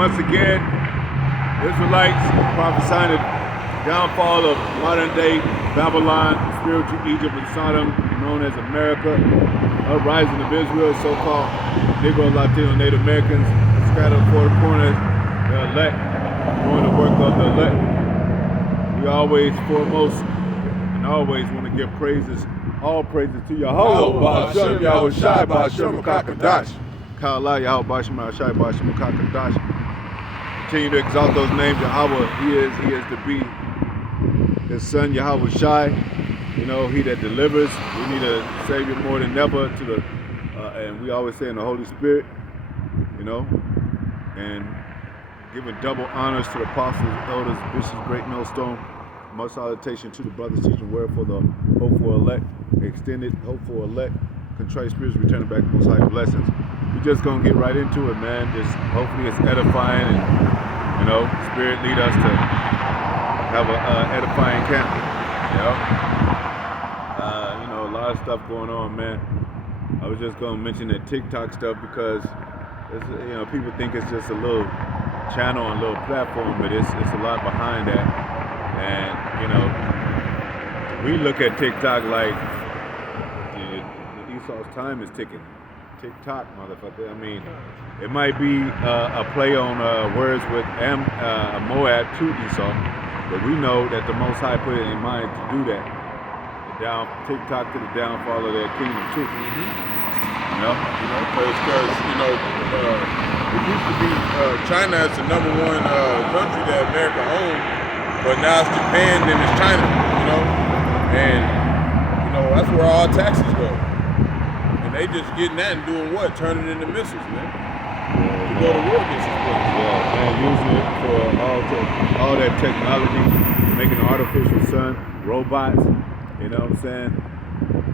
once again, Israelites prophesying the downfall of modern-day Babylon, spiritual Egypt and Sodom, known as America, uprising of Israel, so-called Negro, Latino, Native Americans, scattered four corners, the elect, doing the work of the elect. We always, foremost, and always want to give praises, all praises to Yahweh. Ka'Allah, Yahweh, Bashim, Shai, Bashim, Kakadash. Continue to exalt those names. Yahweh, He is to be His Son, Yahweh Shai. You know, He that delivers. We need a Savior more than ever. And we always say in the Holy Spirit, you know, and giving double honors to the apostles, elders, bishops, great millstone. Much salutation to the brothers teaching word for the hopeful elect, extended hopeful elect, contrite spirits returning back to most high blessings. We're just gonna get right into it, man. Just hopefully it's edifying, and you know, Spirit lead us to have a edifying camp. You know, a lot of stuff going on, man. I was just gonna mention that TikTok stuff because it's, you know, people think it's just a little channel and a little platform, but it's a lot behind that. And you know, we look at TikTok like Esau's time is ticking. TikTok, motherfucker. I mean, it might be a play on words with Moab to Esau, but we know that the Most High put it in mind to do that. TikTok to the downfall of their kingdom too. You know, because it used to be China is the number one country that America owned, but now it's Japan and it's China. You know, and you know that's where all taxes go. They just getting that and doing what? Turning into missiles, man. To go to war against this place. Yeah, and using it for all that technology, making an artificial sun, robots, you know what I'm saying?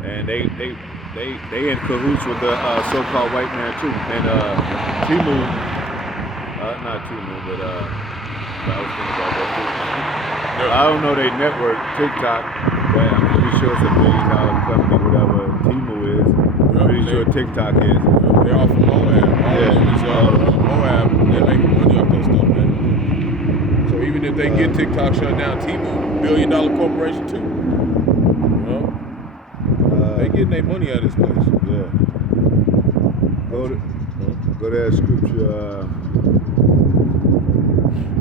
And they in cahoots with the so-called white man too. And Timu, not Timu, but I was thinking about that too. I don't know their network, TikTok, but I'm pretty sure it's $1 billion company, whatever Timu is. I'm pretty sure TikTok is. They're all from Moab. Moab, they're making money off that stuff, man. So even if they get TikTok shut down, Timu, $1 billion corporation too. You know? They getting their money out of this place. Yeah. Go to that scripture.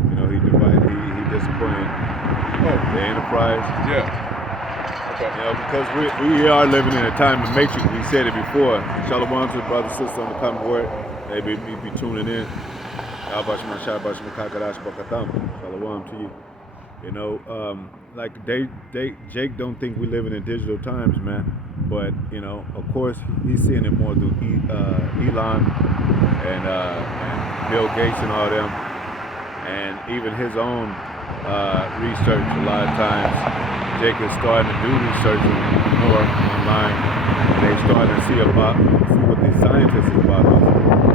You know, he disappointed the enterprise. Yeah. You know, because we are living in a time of matrix. We said it before. Shalom to the brother, sister on the common word. They be tuning in. Shalom to you. You know, like Jake don't think we living in digital times, man. But you know, of course, he's seeing it more through Elon and Bill Gates and all them, and even his own research. A lot of times. Jake is starting to do research more online. They're starting to see what these scientists is about.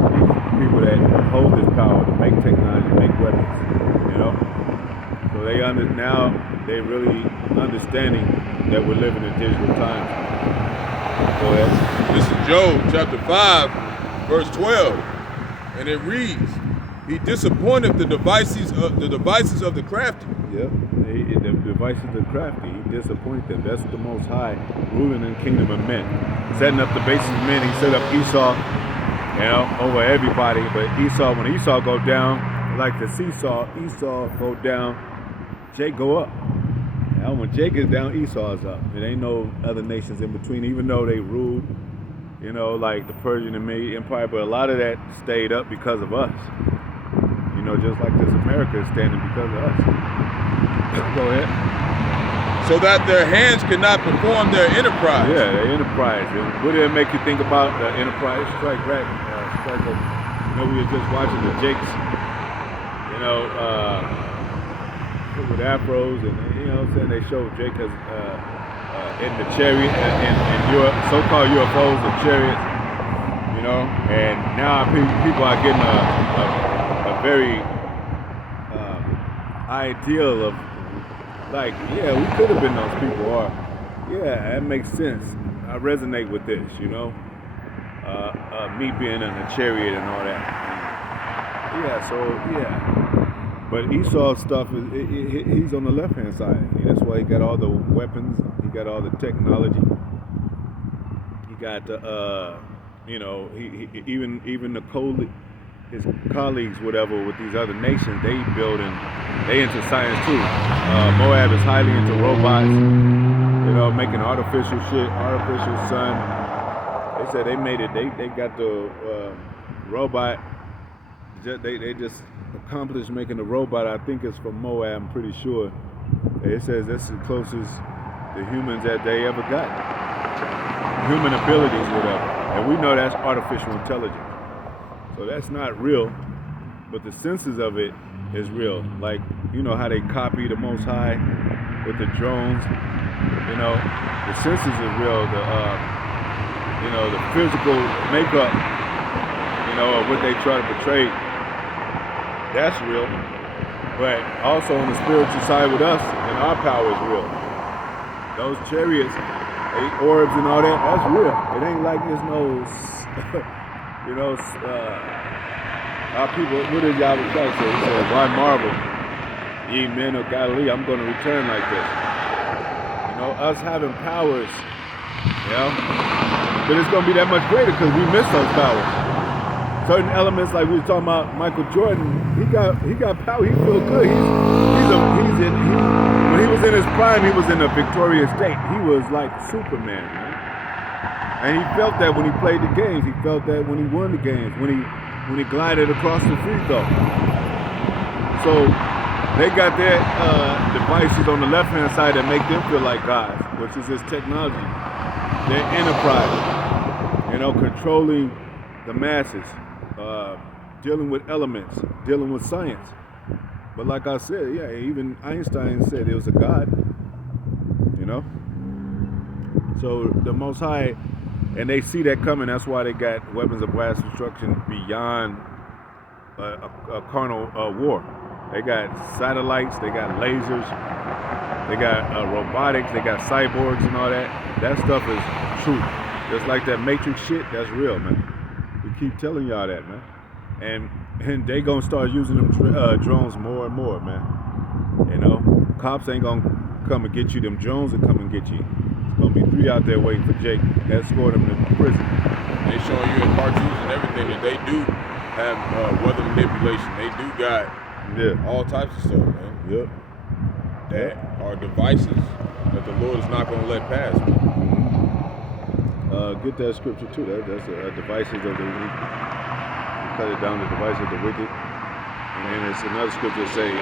These people that hold this power to make technology, make weapons. You know, so now they're really understanding that we're living in digital times. Go ahead. This is Job chapter 5, verse 12, and it reads, "He disappointed the devices of the crafty." Yep. The devices of the crafty, he disappointed them. That's the Most High ruling in the kingdom of men, setting up the basis of men. He set up Esau, you know, over everybody. But Esau, when Esau go down, like the seesaw, Esau go down, Jake go up. Now when Jake is down, Esau is up. There ain't no other nations in between, even though they ruled, you know, like the Persian and Mede Empire. But a lot of that stayed up because of us. You know, just like this America is standing because of us. Go ahead. So that their hands cannot perform their enterprise. Yeah, their enterprise. What did it make you think about the enterprise? Strike back. You know, we were just watching the Jakes, you know, with afros, and you know what I'm saying? They showed Jake as in the chariot, and so-called UFOs or chariots, you know, and now people are getting a very ideal of, like, yeah, we could have been those people, or yeah, that makes sense. I resonate with this, you know. Me being in a chariot and all that. Yeah, so yeah. But Esau's stuff he's on the left hand side. That's why he got all the weapons. He got all the technology. He got the even the his colleagues, whatever, with these other nations, they into science too. Moab is highly into robots. Making artificial shit, artificial sun. They said they made it. They got the robot. They just accomplished making the robot. I think it's from Moab. I'm pretty sure. It says that's the closest to humans that they ever got. Human abilities, whatever. And we know that's artificial intelligence. So that's not real, but the senses of it is real. Like, how they copy the Most High with the drones. The senses is real. The physical makeup, of what they try to portray, that's real. But also on the spiritual side with us, and our power is real. Those chariots, orbs and all that, that's real. It ain't like there's no, our people, what did Yahweh Christ say? He said, why marvel, ye men of Galilee, I'm going to return like this. Us having powers, but it's going to be that much greater because we miss those powers. Certain elements, like we were talking about Michael Jordan, he got power. He feel good. When he was in his prime, he was in a victorious state. He was like Superman, man. And he felt that when he played the games. He felt that when he won the games. When he glided across the free throw. So they got their devices on the left-hand side that make them feel like gods, which is this technology. Their enterprise, controlling the masses, dealing with elements, dealing with science. But like I said, yeah, even Einstein said it was a god, So the Most High, and they see that coming. That's why they got weapons of mass destruction beyond a carnal war. They got satellites, they got lasers, they got robotics, they got cyborgs and all that. That stuff is true. Just like that Matrix shit, that's real, man. We keep telling y'all that, man. And they gonna start using them drones more and more, man. Cops ain't gonna come and get you. Them drones will come and get you. It's gonna be 3 out there waiting for Jake, escort him to prison. They showing you in cartoons and everything that they do have weather manipulation. They do got all types of stuff, man. Yep. That are devices that the Lord is not going to let pass, man. Get that scripture too. That's devices of the wicked. Cut it down to devices of the wicked. And then it's another scripture that say the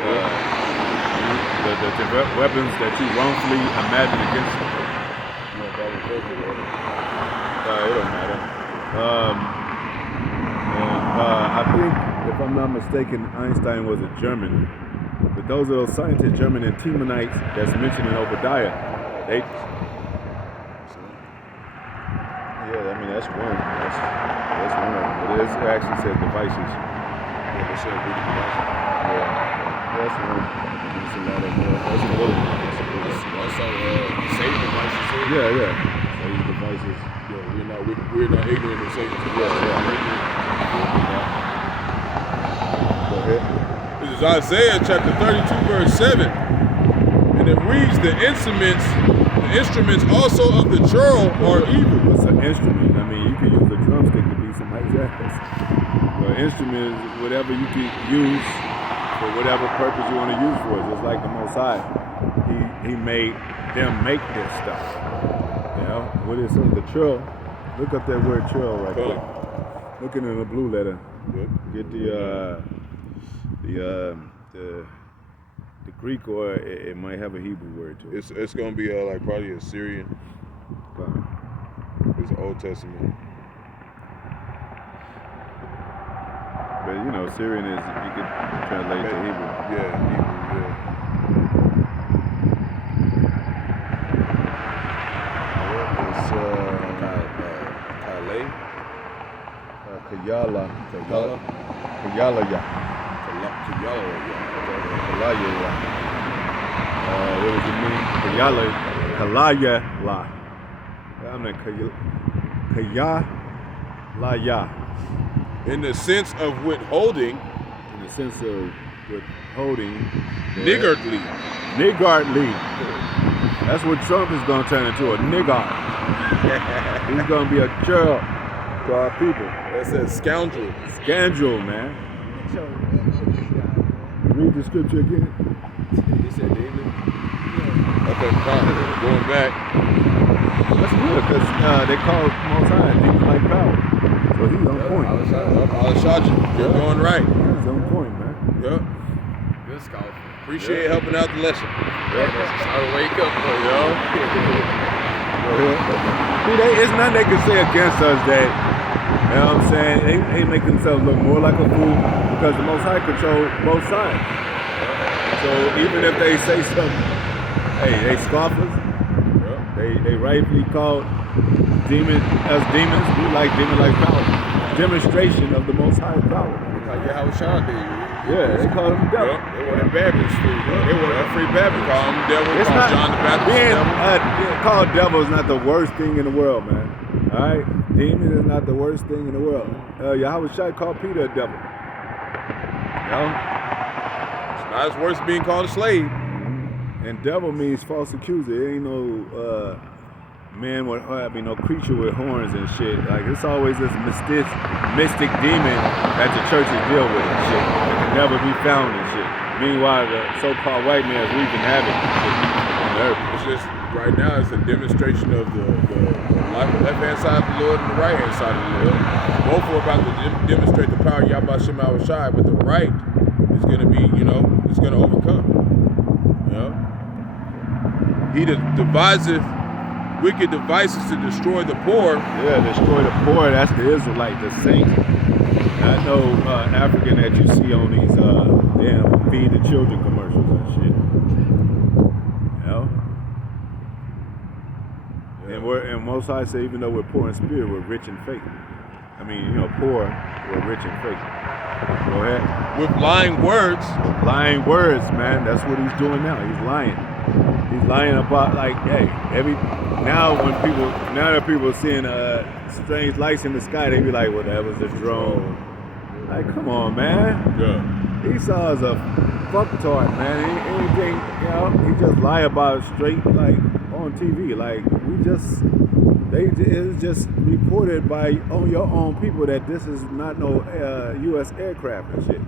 weapons that you wrongfully imagine against them. It don't matter. I think, if I'm not mistaken, Einstein was a German. But those are those scientists, German and Timonites, that's mentioned in Obadiah. That's one. That's one of them. But it actually said devices. Yeah, they said wicked devices. Yeah. That's one. There's a lot of that's a little. Also, Satan devices too. Yeah. Satan devices. Yeah, we're not ignorant of Satan's devices. Go ahead. This is Isaiah chapter 32, verse 7. And it reads, the instruments also of the churl are evil. What's an instrument? You can use a drumstick to beat somebody's ass. An instrument is whatever you can use for whatever purpose you want to use for it. Just like the Most High, He made them make this stuff. What is it? The churl. Look up that word churl right quick. Looking in the blue letter. Get the Greek, or it might have a Hebrew word to it. It's gonna be like probably a Syrian. It's Old Testament. But Syrian is, you could translate to Hebrew. Yeah, Hebrew. It's Kayala. What does it mean? Kalaya la. Kayalaya. In the sense of withholding a sense of withholding. Niggardly. Niggardly. That's what Trump is going to turn into, a niggard. He's going to be a jerk to our people. That's a scoundrel. Scoundrel, man. Read the scripture again. He said David. Okay, fine. Going back. That's good, because they call Most High demon-like power. So he's on point. I'll shot you. You're going right. He's on point, man. Yep. Good scholar. Appreciate helping out the lesson. Yeah, that's how to wake up for you. It's nothing they can say against us that, you know what I'm saying, they make themselves look more like a fool because the Most High control both sides. So even if they say something, hey, they scoffers. They rightfully call us demons. We like demon-like power. Demonstration of the Most High power. Like how Sean did. Yeah, they call him devil. Yep. They want Baptist free. They want a free Baptist. Call him devil. It's call not, John the Baptist being devil. called devil is not the worst thing in the world, man. All right, demon is not the worst thing in the world. Yahweh Shai called Peter a devil. You know? It's not as worse as being called a slave. And devil means false accuser. It ain't no man with, no creature with horns and shit. Like, it's always this mystic demon that the churches deal with and shit. That can never be found and shit. Meanwhile, the so-called white man is wreaking havoc and shit on the earth. It's just, right now, it's a demonstration of the left-hand side of the Lord and the right-hand side of the Lord. Both are about to demonstrate the power of Yahweh Shem Shai, but the right is going to be, it's going to overcome. He deviseth wicked devices to destroy the poor. Yeah, destroy the poor. That's the Israelite, the saint. And I know African that you see on these damn feed the children commercials and shit. You know? Yeah. And Most High say, even though we're poor in spirit, we're rich in faith. I mean, poor, we're rich in faith. Go ahead. With lying words. Lying words, man. That's what he's doing now. He's lying. He's lying about, like, hey, now that people are seeing strange lights in the sky, they be like, well, that was a drone. Like, come on, man. Yeah. Esau is a fucktard, man. Anything, he just lie about it straight, like, on TV. Like, it's just reported by your own people that this is not no U.S. aircraft and shit.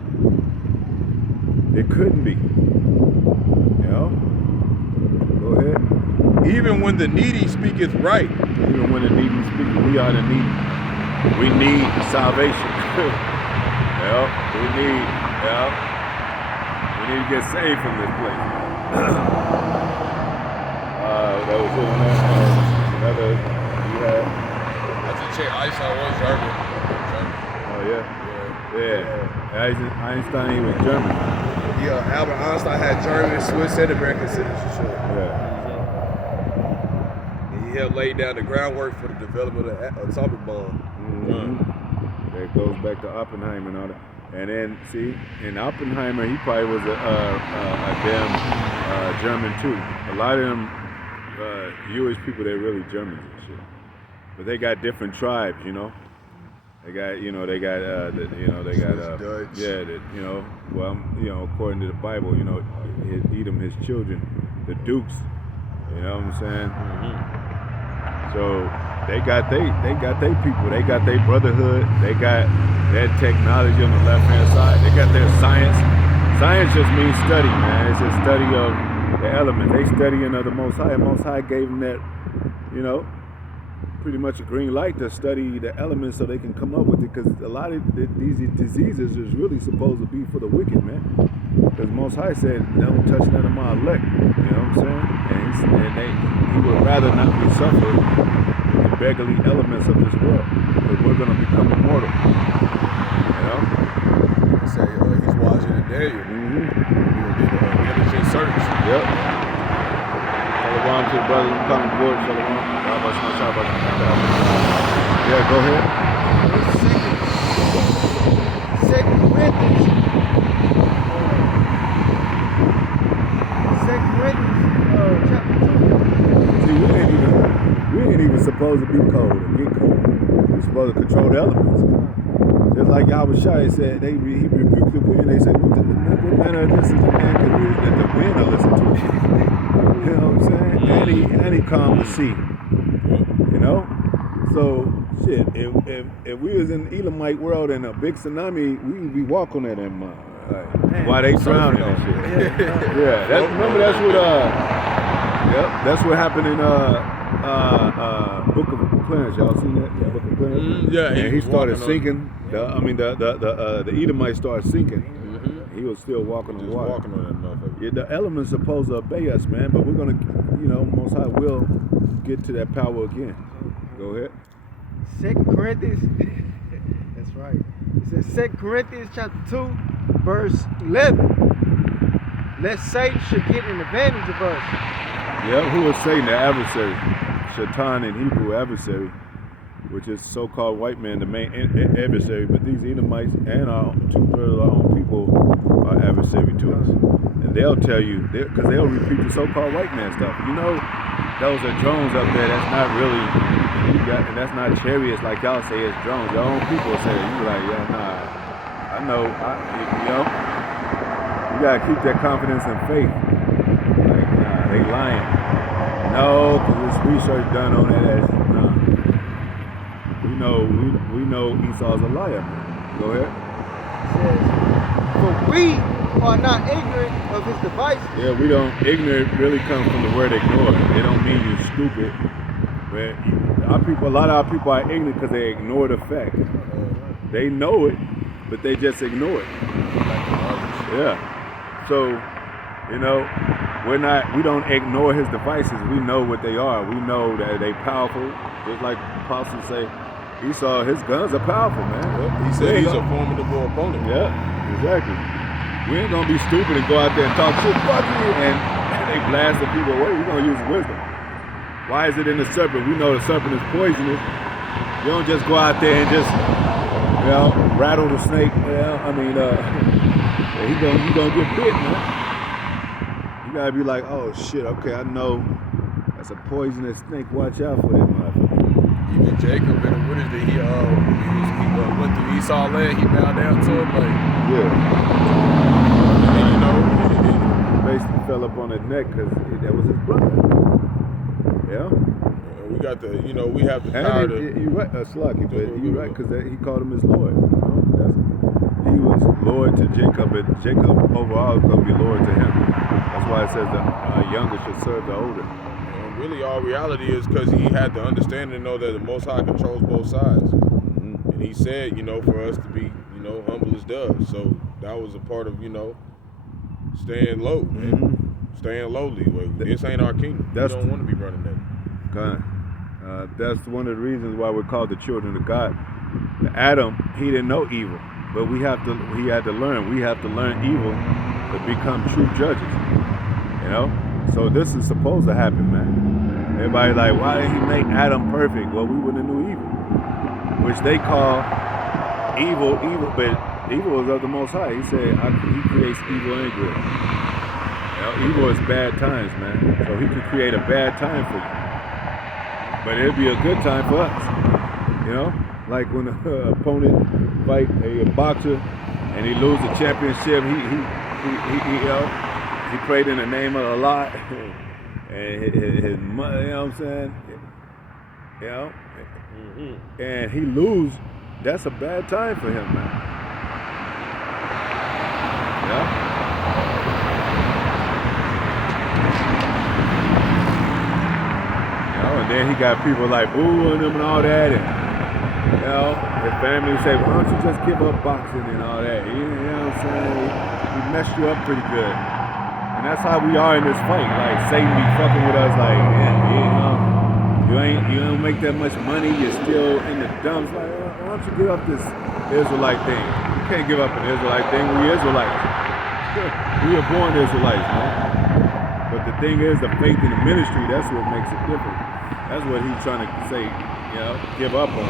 It couldn't be. Go ahead. Even when the needy speaketh right. Even when the needy speaketh, we are the needy. We need salvation. We need to get saved from this place. That was it on that. Another you had. I just checked. I saw one German. Oh yeah. Einstein, he was German. Yeah, Albert Einstein had German, Swiss, and American citizenship. Yeah. And he helped lay down the groundwork for the development of the atomic bomb. Mm-hmm. That goes back to Oppenheimer and all that. And then, see, in Oppenheimer, he probably was a damn German too. A lot of them Jewish people, they're really Germans and shit. But they got different tribes, They got, Dutch. According to the Bible, Edom, his children, the dukes. You know what I'm saying? Mm-hmm. So they got their people. They got their brotherhood. They got their technology on the left-hand side. They got their science. Science just means study, man. It's a study of the elements. They studying of the Most High. Most High gave them that, pretty much a green light to study the elements so they can come up with it. Because a lot of these diseases is really supposed to be for the wicked, man. Because Most High said, don't touch none of my elect. You know what I'm saying? And he would rather not be suffered with the beggarly elements of this world. Because we're going to become immortal. They say he's watching the Daniel. Mm-hmm. He did a diligent search. Yep. Shalom to the brothers who come aboard. Shalom. Yeah, go ahead. Second Corinthians. Chapter 2. See, we ain't even supposed to be cold or get cold. We're supposed to control the elements. Just like Yahushua said, he rebuked the wind. They said, what manner of this is a man that the wind will listen to? You know what I'm saying? And he calmed the sea. You know? So, shit, if we was in Elamite world and a big tsunami, we would be walking at them. Why they drowning and shit. Yeah, that's what, that's what happened in, Book of Clarence. Y'all seen that? Yeah, Book of Clarence? Yeah, and he started sinking. The Edomite started sinking. He was still walking on water. Walking on that motherfucker. Yeah, the elements supposed to obey us, man, but we're gonna, Most High will get to that power again. Go ahead. 2 Corinthians, that's right. It says 2 Corinthians chapter 2, verse 11. Lest Satan should get an advantage of us. Yeah, who is Satan? The adversary. Shaitan in Hebrew, adversary, which is so-called white man, the main adversary. But these Edomites and our 2/3 of our own people are adversary to us. And they'll tell you, because they'll repeat the so-called white man stuff. Those are drones up there. That's not really, and that's not chariots like y'all say it's drones. Your own people say it. You like, yeah, nah, I know, you gotta keep that confidence and faith. Like, nah, they lying. No, because there's research done on that. We know Esau's a liar. Go ahead. It says, for we are not ignorant of his devices. Yeah, we don't. Ignorant really comes from the word ignore. It don't mean you're stupid. But a lot of our people are ignorant because they ignore the fact. They know it, but they just ignore it. Yeah. So, we don't ignore his devices. We know what they are. We know that they powerful. Just like the apostles say, Esau, his guns are powerful, man. He said he's a formidable opponent. Yeah, exactly. We ain't gonna be stupid and go out there and talk shit, fuck you, and they blast the people away. We're gonna use wisdom. Why is it in the serpent? We know the serpent is poisonous. You don't just go out there and just, rattle the snake. You gonna get bit, man. You gotta be like, oh shit, okay, I know that's a poisonous snake. Watch out for that motherfucker. Even Jacob, what is it? He went through Esau land. He bowed down to him, like basically fell up on his neck because that was his brother. Yeah. We got we have the power to. You're right, Slucky, but you're right because he called him his Lord. He was Lord to Jacob, and Jacob overall is going to be Lord to him. That's why it says the younger should serve the older. And really, all reality is because he had the understanding to know that the Most High controls both sides. And he said, for us to be, humble as doves. So that was a part of, staying low, man. Staying lowly. This ain't our kingdom. We don't want to be running that. That's one of the reasons why we're called the children of God. Adam, he didn't know evil. But he had to learn. We have to learn evil to become true judges. So this is supposed to happen, man. Everybody like, why didn't he make Adam perfect? Well, we wouldn't have knew evil, which they call evil, but evil is of the Most High. He said he creates evil and good. Evil is bad times, man. So he could create a bad time for you, but it'd be a good time for us. Like when an opponent fight a boxer and he lose the championship, he prayed in the name of Allah and his mother, you know what I'm saying? And he lose, that's a bad time for him, man. And then he got people like booing him and all that, and his family say, why don't you just give up boxing and all that? You know what I'm saying? He messed you up pretty good. And that's how we are in this fight. Like Satan be fucking with us like, you don't make that much money, you're still in the dumps. Like, why don't you give up this Israelite thing? You can't give up an Israelite thing. We Israelites. We are born Israelites, man. But the thing is, the faith in the ministry, that's what makes it different. That's what he's trying to say, give up on.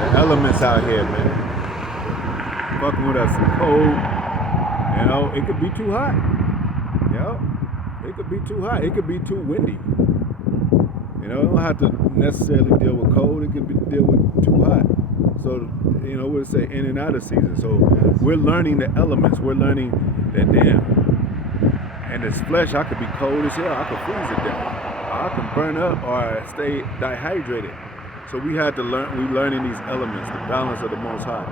The elements out here, man. Fucking with us cold. It could be too hot. It could be too hot. It could be too windy. You know, it don't have to necessarily deal with cold. It can deal with too hot. So, you know, we'll say in and out of season. So we're learning the elements. We're learning that damn. And this flesh, I could be cold as hell. I could freeze to death. I can burn up or stay dehydrated. So we had to learn. We learning these elements, the balance of the Most High.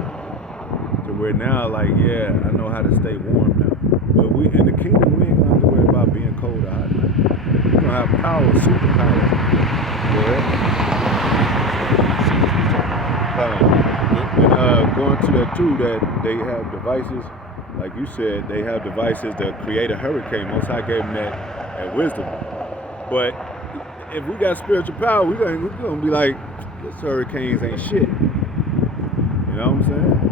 To where now, like, yeah, I know how to stay warm now. But we in the kingdom, we ain't gonna have to worry about being cold or hot. We're gonna have power, superpower. And going to that too, that they have devices, like you said, they have devices to create a hurricane. Most High gave them that wisdom. But if we got spiritual power, we're gonna be like, this hurricanes ain't shit. You know what I'm saying?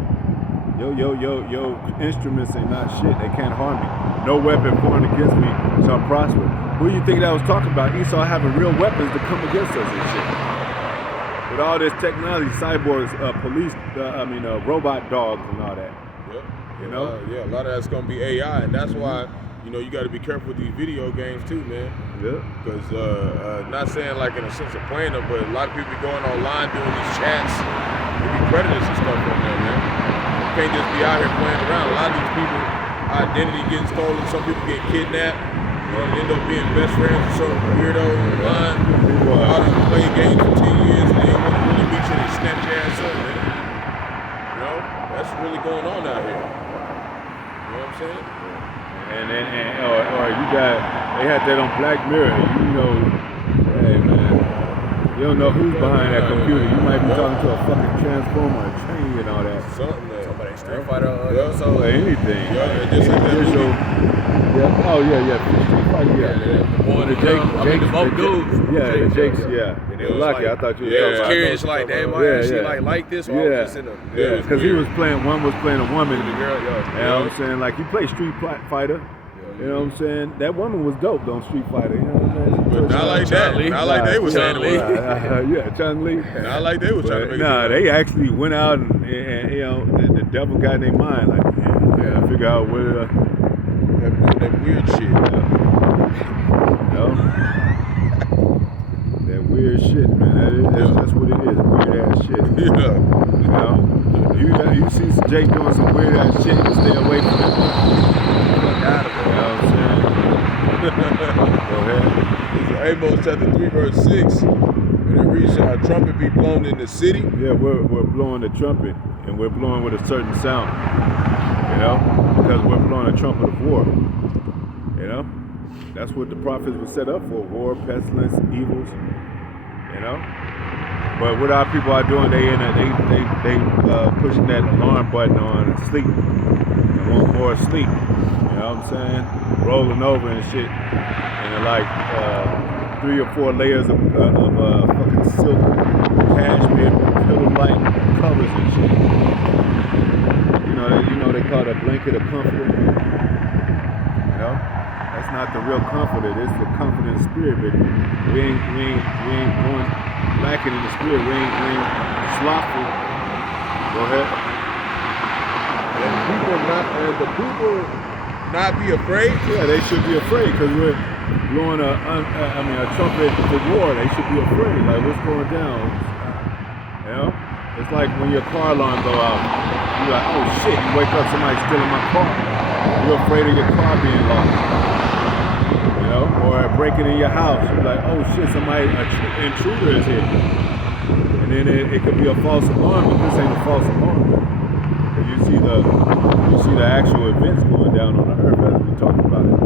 Yo, instruments ain't not shit. They can't harm me. No weapon formed against me shall prosper. Who do you think that was talking about? Esau having real weapons to come against us and shit. With all this technology, cyborgs, police, robot dogs and all that. Yep. You know? Yeah, a lot of that's gonna be AI, and that's why, you know, you got to be careful with these video games too, man. Yeah. Because not saying like in a sense of playing them, but a lot of people be going online doing these chats. There be predators and stuff on there, man. You can't just be out here playing around. A lot of these people, identity getting stolen. Some people get kidnapped. You know, end up being best friends with some weirdo online. People are out and play games for 10 years and they ain't want to really meet you. They snatch your ass up, man. You know, that's really going on out here. You know what I'm saying? Or you got, they had that on Black Mirror. You know, hey man, you don't know who's behind that computer. You might be talking to a fucking transformer, a train, and all that. Something that. Somebody Street Fighter So anything. Yeah, just like that movie. Yeah. Oh yeah. Street Fighter. Yeah. The boy, the Jake, the both dudes. Yeah, the Jakes. Yeah. And it was Lucky. like, I thought you yeah, were talking curious, like, damn, I actually like this, or I was just in a Yeah, because he was playing. One was playing a woman. the girl, You know what I'm saying? Like, he played Street Fighter. You know what I'm saying? That woman was dope on Street Fighter. You know what I'm saying? But not like that. Not like they was saying it was. Yeah, Chun-Li. Not like they was trying to make it. Nah, they actually went out and you know, the devil got in their mind. Like, yeah, figure out where. That weird shit. You know? That weird shit, man. That's what it is. Weird ass shit. Yeah. You know? You see Jake doing some weird ass shit, you stay away from it. You know what I'm saying? Go ahead. Amos chapter 3 verse 6. And it reads, shall a trumpet be blown in the city? Yeah, we're blowing the trumpet, and we're blowing with a certain sound. You know? Because we're blowing a trumpet of war. You know? That's what the prophets were set up for. War, pestilence, evils. You know? But what our people are doing, they pushing that alarm button on and sleep. They want more sleep. You know what I'm saying? Rolling over and shit. And they're like 3 or 4 layers of fucking silk, cashmere, pillow-like covers and shit. You know they call it a blanket of comfort. You know? That's not the real comforter. It's the comforting spirit, but we ain't going lacking in the spirit. We ain't slothful. Go ahead. And the people not be afraid? Yeah, they should be afraid because we're blowing a trumpet for war. They should be afraid. Like, what's going down? You know? It's like when your car alarm go out. You're like, oh shit, you wake up, somebody's stealing my car. You're afraid of your car being lost. You know? Or breaking in your house. You're like, oh shit, an intruder is here. And then it could be a false alarm, but this ain't a false alarm. You see the actual events going down on the earth as we talk about it.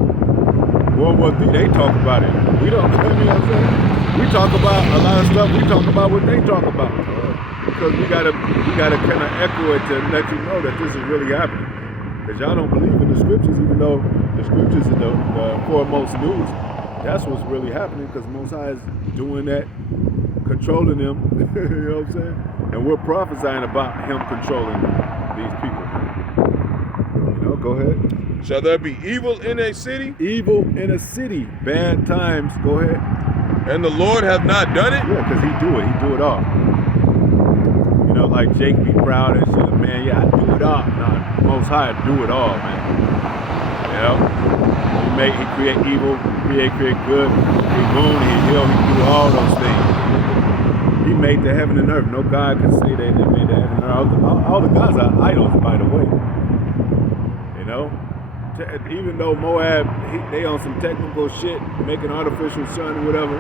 World War III, they talk about it. We don't. You know what I'm saying? We talk about a lot of stuff. We talk about what they talk about because we gotta kind of echo it to let you know that this is really happening. Because y'all don't believe in the scriptures, even though the scriptures are the foremost news. That's what's really happening because Most High is doing that, controlling them. You know what I'm saying? And we're prophesying about Him controlling these people. You know, go ahead. Shall there be evil in a city? Evil in a city. Bad times. Go ahead. And the Lord hath not done it? Yeah, because He do it all. You know, like Jake be proud and shit. Man, yeah, I do it all. Nah, Most High do it all, man. You know? He create evil, create good, he moon, he heal, he do all those things. He made the heaven and earth. No God can say that they made the heaven and earth. All the gods are idols, by the way. You know? Even though Moab, they on some technical shit, making artificial sun or whatever,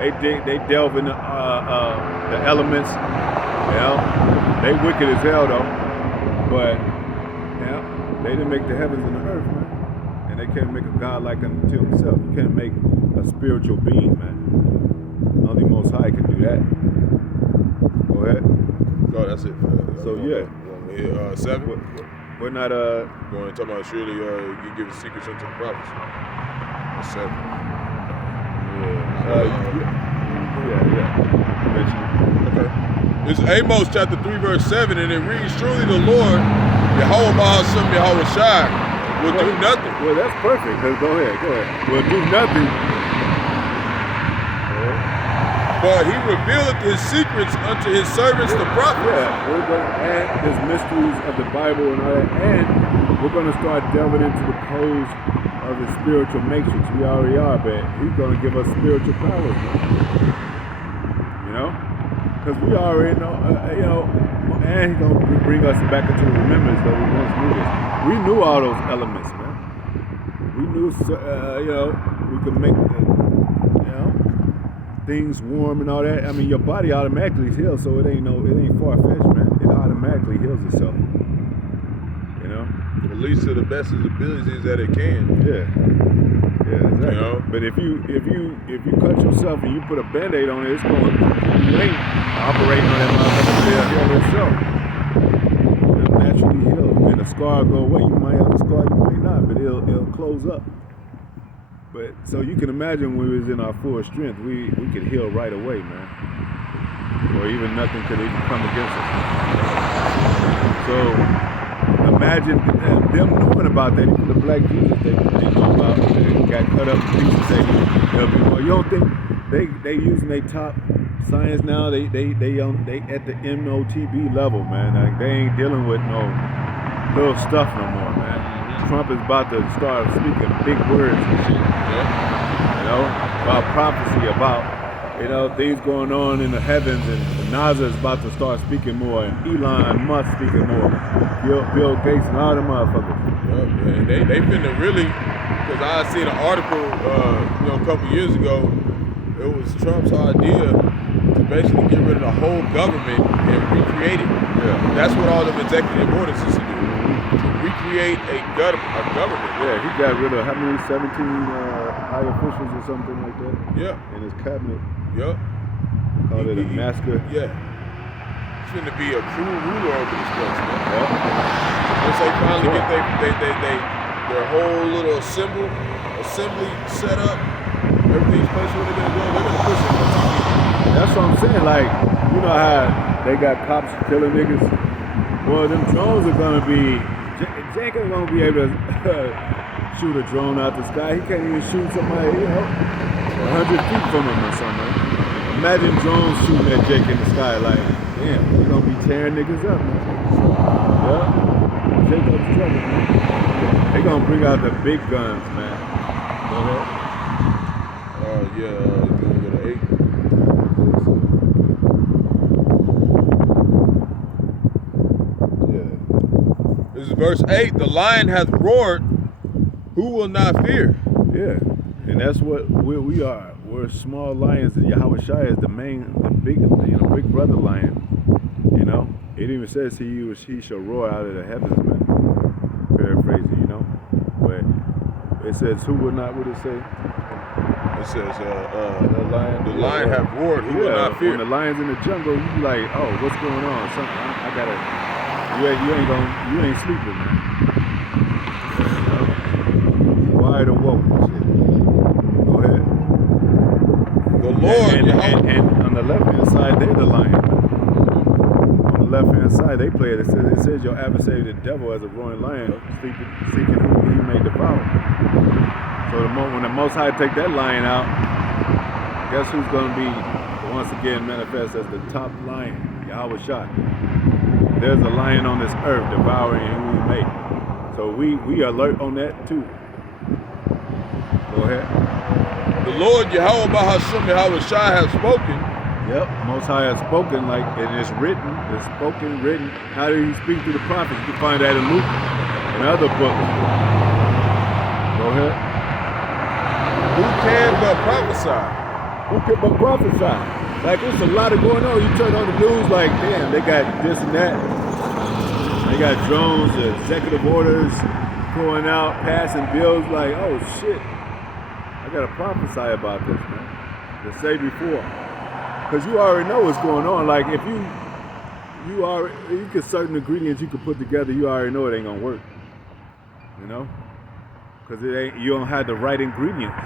they delve into the elements. You know? They wicked as hell though. But, yeah, they didn't make the heavens and the earth, man. And they can't make a God like unto himself. You can't make a spiritual being, man. Only Most High can do that. Go ahead. Oh, that's it. So yeah. 7. We're not Going to talk about surely you give secrets unto the prophets. That's 7. Okay. It's Amos chapter 3 verse 7, and it reads, "Truly the Lord, Homa, Yahweh Shai, will do nothing." Well, that's perfect. Go ahead. Will do nothing. But he revealeth his secrets unto his servants, the prophets. Yeah, we're going to add his mysteries of the Bible and all that, and we're going to start delving into the codes of the spiritual matrix. We already are, but he's going to give us spiritual powers, man. You know? Because we already know, and he's going to bring us back into the remembrance that we once knew this. We knew all those elements, man. We knew, we could make things warm and all that. I mean, your body automatically heals, so it ain't far-fetched, man. It automatically heals itself. You know? At least to the best of the abilities that it can. Yeah, exactly. You know? But if you cut yourself and you put a Band-Aid on it, it's going, you ain't operating on that motherfucker. It'll naturally heal, and the scar go away. You might have a scar, you might not, but it'll close up. But so you can imagine when we was in our full strength, we could heal right away, man. Or even nothing could even come against us. So imagine them knowing about that. Even the black Jesus they know about, they got cut up in pieces. You don't think they using their top science now? They at the MOTB level, man. Like they ain't dealing with no little stuff no more, man. Trump is about to start speaking big words and shit. About prophecy, about things going on in the heavens, and NASA is about to start speaking more, and Elon Musk speaking more, Bill Gates and all them motherfuckers. Yeah, they finna really, because I seen an article, a couple years ago. It was Trump's idea to basically get rid of the whole government and recreate it. Yeah, that's what all them executive orders is to do. To recreate a government. Yeah, he got rid of how many? 17 high officials or something like that. Yeah. In his cabinet. Yeah. Called it a massacre. Yeah. It's going to be a cruel ruler over this place, man. Yeah. Once they finally get their whole little assembly set up, everything's placed where they're going to go, they're going to push it on TV. That's what I'm saying. Like, you know how they got cops killing niggas? Well, them drones are going to be... Jake ain't going to be able to shoot a drone out the sky. He can't even shoot somebody, 100 feet from him or something. Imagine drones shooting at Jake in the sky. Like, damn, we're going to be tearing niggas up, man. Yeah. Jake up the trouble, man. They going to bring out the big guns, man. Go ahead. You're going to go to 8. This is verse 8. The lion hath roared, who will not fear? Yeah, and that's what we are. We're small lions, and Yahweh Shai is the big brother lion. It even says he shall roar out of the heavens, man. Paraphrasing, But it says, who will not? What it say? It says, the lion hath roared, who will not fear? When the lion's in the jungle, you be like, oh, what's going on? Something I gotta. You ain't sleeping, man. Wide awoke and shit. Go ahead. The Lord, and on the left hand side, they're the lion. On the left hand side, they play it. It says your adversary, the devil, as a roaring lion, seeking whom he may devour. So when the Most High take that lion out, guess who's going to be once again manifest as the top lion? Yahweh Shai. There's a lion on this earth devouring who we make. So we alert on that too. Go ahead. The Lord Yahweh Bahasham Yahweh Shai has spoken. Yep, Most High has spoken, like it is written, it's spoken, written. How did he speak to the prophets? You can find that in Luke and other books. Go ahead. Who can but prophesy? Who can but prophesy? Like there's a lot of going on. You turn on the news, like damn, they got this and that. They got drones, executive orders going out, passing bills. Like, oh shit, I gotta prophesy about this, man. To say before. Because you already know what's going on. Like if you get certain ingredients you can put together, you already know it ain't gonna work. You know, because you don't have the right ingredients.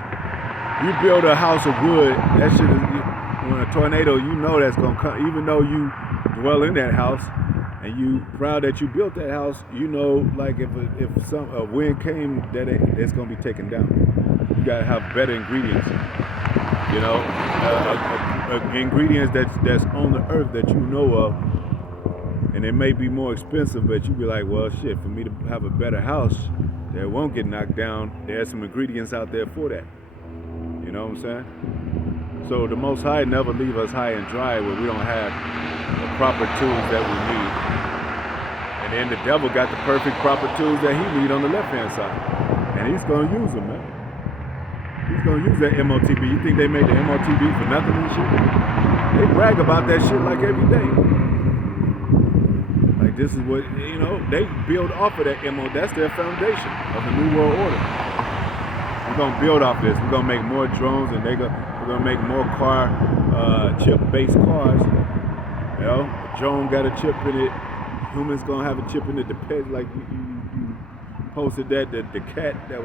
You build a house of wood, that shit is when a tornado, you know that's gonna come. Even though you dwell in that house and you proud that you built that house, you know, like if a wind came, that it's gonna be taken down. You gotta have better ingredients. You know, ingredients that's on the earth that you know of, and it may be more expensive, but you be like, well, shit, for me to have a better house that won't get knocked down, there's some ingredients out there for that. You know what I'm saying? So the Most High never leave us high and dry where we don't have the proper tools that we need. And then the devil got the perfect proper tools that he need on the left-hand side, and he's gonna use them, man. He's gonna use that MOTB. You think they made the MOTB for nothing and shit? They brag about that shit like every day. Like this is what, you know, they build off of that MO. That's their foundation of the New World Order. We're gonna build off this. We're gonna make more drones, and we're gonna make more chip-based cars. You know, drone got a chip in it. Humans gonna have a chip in it. Depends, like you posted that the cat that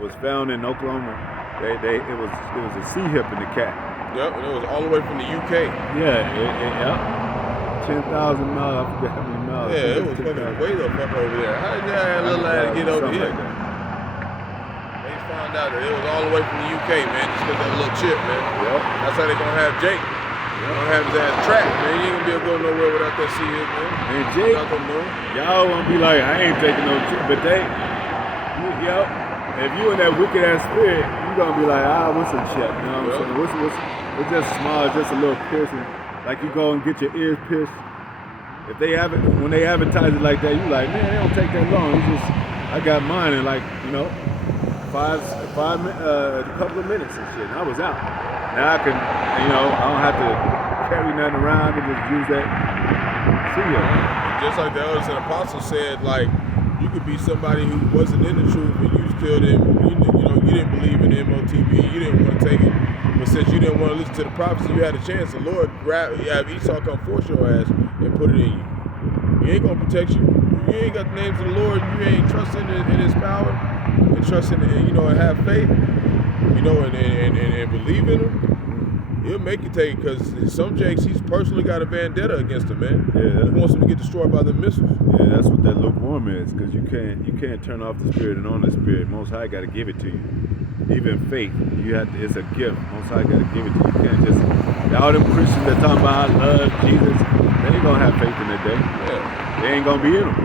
was found in Oklahoma. It was a C-hip in the cat. Yep, and it was all the way from the UK. Yeah, yep. 10,000 miles. I forget how many miles. Yeah, it was fucking way the fuck over there. How did that little lad get over here? Like They found out that it was all the way from the UK, man, just because that little chip, man. Yep. That's how they gonna have Jake. They gonna have his ass trapped, man. You ain't gonna be able to go nowhere without that C-hip, man. And Jake, y'all won't be like, I ain't taking no chip, but if you in that wicked ass spirit, you gonna be like, what's a chip? You know what I'm saying? It's just small, it's just a little piercing. Like you go and get your ears pierced. If they have it, when they advertise it like that, you like, man, it don't take that long. It's just, I got mine in like, you know, a couple of minutes and shit. And I was out. Now I can, you know, I don't have to carry nothing around. I can just use that. See ya. Just like the elders and apostles said, like, you could be somebody who wasn't in the truth, but you still you didn't believe in the MOTB, you didn't want to take it. But since you didn't want to listen to the prophecy, you had a chance. The Lord have Esau come force your ass and put it in you. He ain't gonna protect you. You ain't got the names of the Lord. You ain't trusting in His power and trusting, and have faith. And believe in Him. He'll make you take it, because some Jakes, he's personally got a vendetta against him, man. Yeah, he wants him to get destroyed by the missiles. Yeah, that's what that lukewarm is, because you can't turn off the spirit and on the spirit. Most High got to give it to you. Even faith, it's a gift. Most High got to give it to you. You can't just, all them Christians that talking about I love Jesus, they ain't gonna have faith in that day. Yeah. They ain't gonna be in them,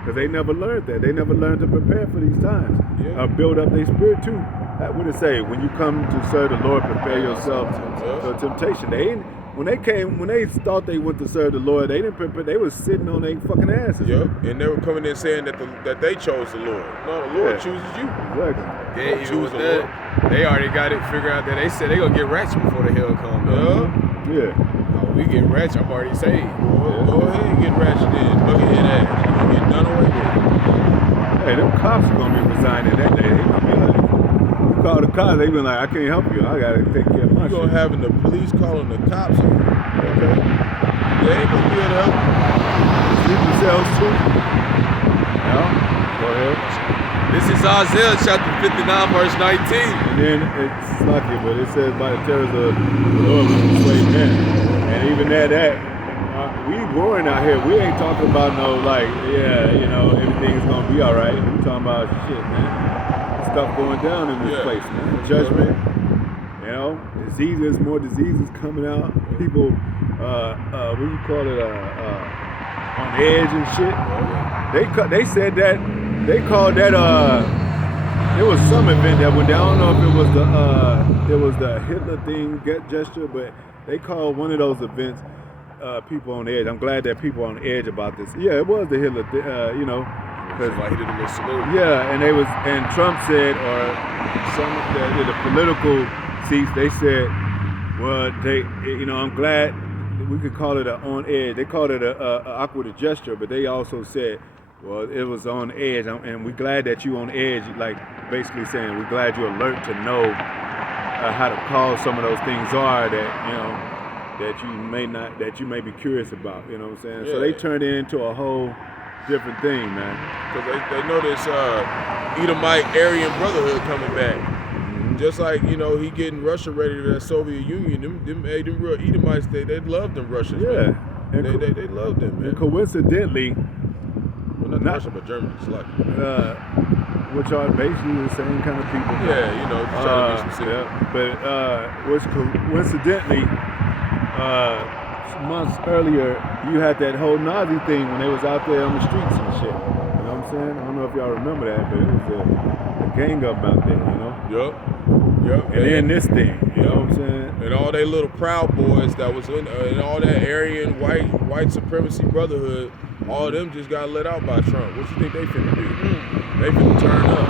because they never learned that. They never learned to prepare for these times. Yeah. Build up their spirit too. What did it say? When you come to serve the Lord, prepare yourself for temptation. When they thought they went to serve the Lord, they didn't prepare. They was sitting on their fucking asses. Yeah, and they were coming in saying that they chose the Lord. No, the Lord chooses you. Exactly. Yeah, even with that, they already got it figured out that they said they gonna get ratchet before the hell come. Yeah. Oh, we get ratchet. I'm already saved. Go ahead and get ratchet in. Buckethead ass. You gonna get done away with. Hey, them cops are gonna be resigning that day. They gonna be like, you call the cops, they be like, I can't help you. I gotta take care of my shit. You gonna having the police calling the cops on you. Okay. They ain't gonna be able to help you. Sleeping cells too. Yeah. Go ahead. This is Isaiah chapter 59, verse 19. And then it's lucky, but it says by the terrors of the Lord will persuade men. And even we warring out here. We ain't talking about no everything's gonna be all right. We talking about shit, man. Stuff going down in this place, man. Judgment, diseases, more diseases coming out. People, what do you call it, on edge and shit. They said that, they called that It was some event that went down. I don't know if it was the Hitler thing gesture, but they called one of those events people on edge. I'm glad that people are on edge about this. Yeah, it was the Hitler thing, you know. Like he did a little salute. Yeah, and Trump said, or some of the political seats, they said, well, I'm glad we could call it on edge. They called it a awkward gesture, but they also said, well, it was on edge, and we're glad that you on edge, like basically saying we're glad you're alert to know how to call some of those things are that you may be curious about. You know what I'm saying? Yeah. So they turned it into a whole different thing, man. Because they know this Edomite Aryan Brotherhood coming back. Mm-hmm. Just like, he getting Russia ready to the Soviet Union. Them real Edomites, they love them Russians. Yeah. Man. They love them, man. And coincidentally, well, not Russia, but Germany. It's like, which are basically the same kind of people. yeah, just trying to get some yeah. But which coincidentally, months earlier, you had that whole Nazi thing when they was out there on the streets and shit. You know what I'm saying? I don't know if y'all remember that, but it was a gang up out there, you know? Yup. And then this thing, you know what I'm saying? And all they little Proud Boys that was in, and all that Aryan white supremacy brotherhood, all of them just got let out by Trump. What you think they finna do? They finna turn up.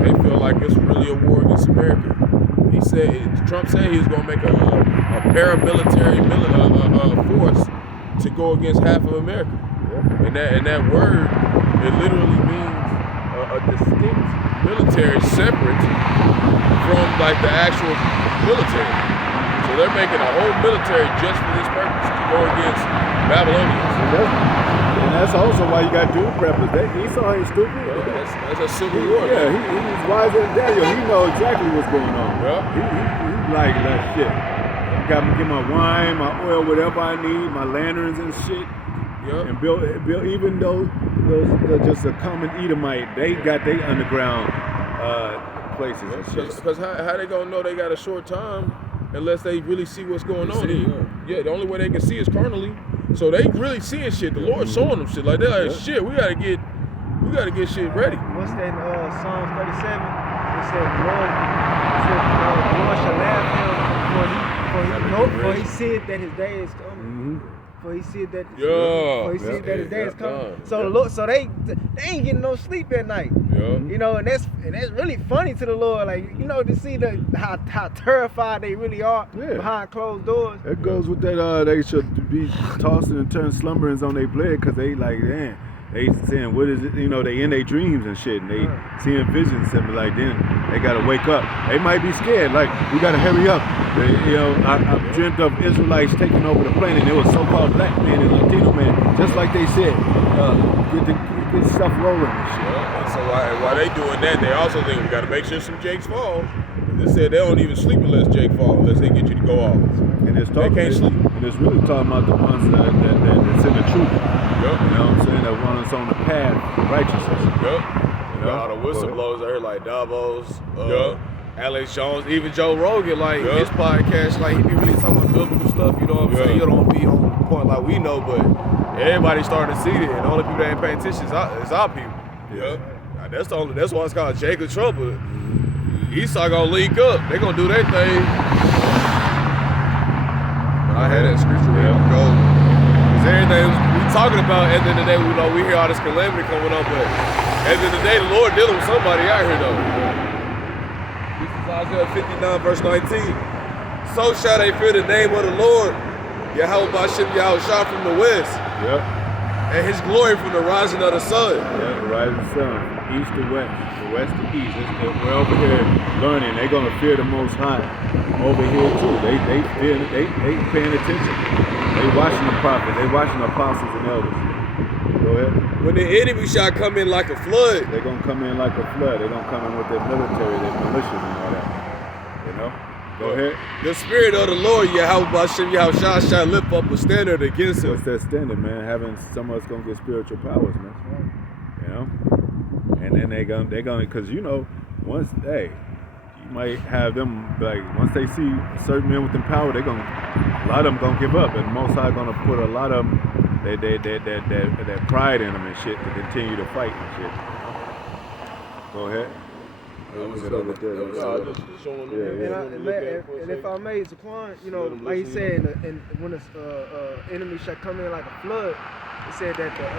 They feel like it's really a war against America. Trump said he was gonna make a paramilitary force to go against half of America. Yeah. And that word, it literally means a distinct military separate from like the actual military. So they're making a whole military just for this purpose, to go against Babylonians. And that's also why you got dude preppers. Esau ain't stupid. That's a civil war. Yeah, he's wiser than Daniel. He knows exactly what's going on. Yeah. He like that shit. Got me get my wine, my oil, whatever I need, my lanterns and shit. Yeah. And build even though those just a common Edomite, they got their underground places and shit. Because how they gonna know they got a short time unless they really see what's going on? Yeah, the only way they can see is carnally. So they really seeing shit. The Lord's showing them shit. Like they're like, shit, we gotta get shit ready. What's that Psalms 37? It said, the Lord shall laugh him for he said that his day is coming. Mm-hmm. For he said that his day is coming. So the Lord, so they ain't getting no sleep at night. Yeah. And that's really funny to the Lord, like to see how terrified they really are behind closed doors. It goes with that. They should be tossing and turning slumberings on their blade because they like, damn. They saying, what is it? They in their dreams and shit, and they seeing visions and be like, then they gotta wake up. They might be scared, like, we gotta hurry up. I dreamt of Israelites taking over the planet, and it was so-called black man and Latino man, just like they said, get this stuff rolling and shit. And so while they doing that, they also think we gotta make sure some Jakes fall. They said they don't even sleep unless Jake fall, unless they get you to go off. And it's talking, they can't sleep. And it's really talking about the ones that's in the truth. Yep. You know what I'm saying? That ones on the path of righteousness. Yep. All the whistleblowers out here like Davos, Alex Jones, even Joe Rogan, like his podcast, like he be really talking about biblical stuff, you know what I'm saying? You don't be on point like we know, but everybody's starting to see it, and the only people that ain't paying attention is our people. Yeah. That's why it's called Jacob Trouble. Esau gonna link up. They gonna do their thing. But I had that scripture ready to go. Cause everything we talking about at the end of the day, we hear all this calamity coming up, but at the end of the day, the Lord dealing with somebody out here though. This is Isaiah 59 verse 19. So shall they fear the name of the Lord, Yahweh Bashem Yahushua from the west. Yep. And his glory from the rising of the sun. Yeah, the rising sun, east to west, the west to east. We're over here learning. They're gonna fear the Most High over here too. They paying attention. They watching the prophets. They watching the apostles and elders. Go ahead. When the enemy shall come in like a flood. They're gonna come in like a flood. They're gonna come in with their military, their militias and all that. You know. Go ahead. The spirit of the Lord, Yahweh Bashem Yahushua, shall lift up a standard against him. What's that standard, man? Having some of us gonna get spiritual powers, man. You know? And then they're gonna, cause once you might have them like once they see certain men with them power, a lot of them gonna give up, and Most High gonna put a lot of them that pride in them and shit to continue to fight and shit. Go ahead. I was Get over there. no, just showing them. And if I may, Zaquan, you know, like he said, and when the enemy shall come in like a flood, he said that the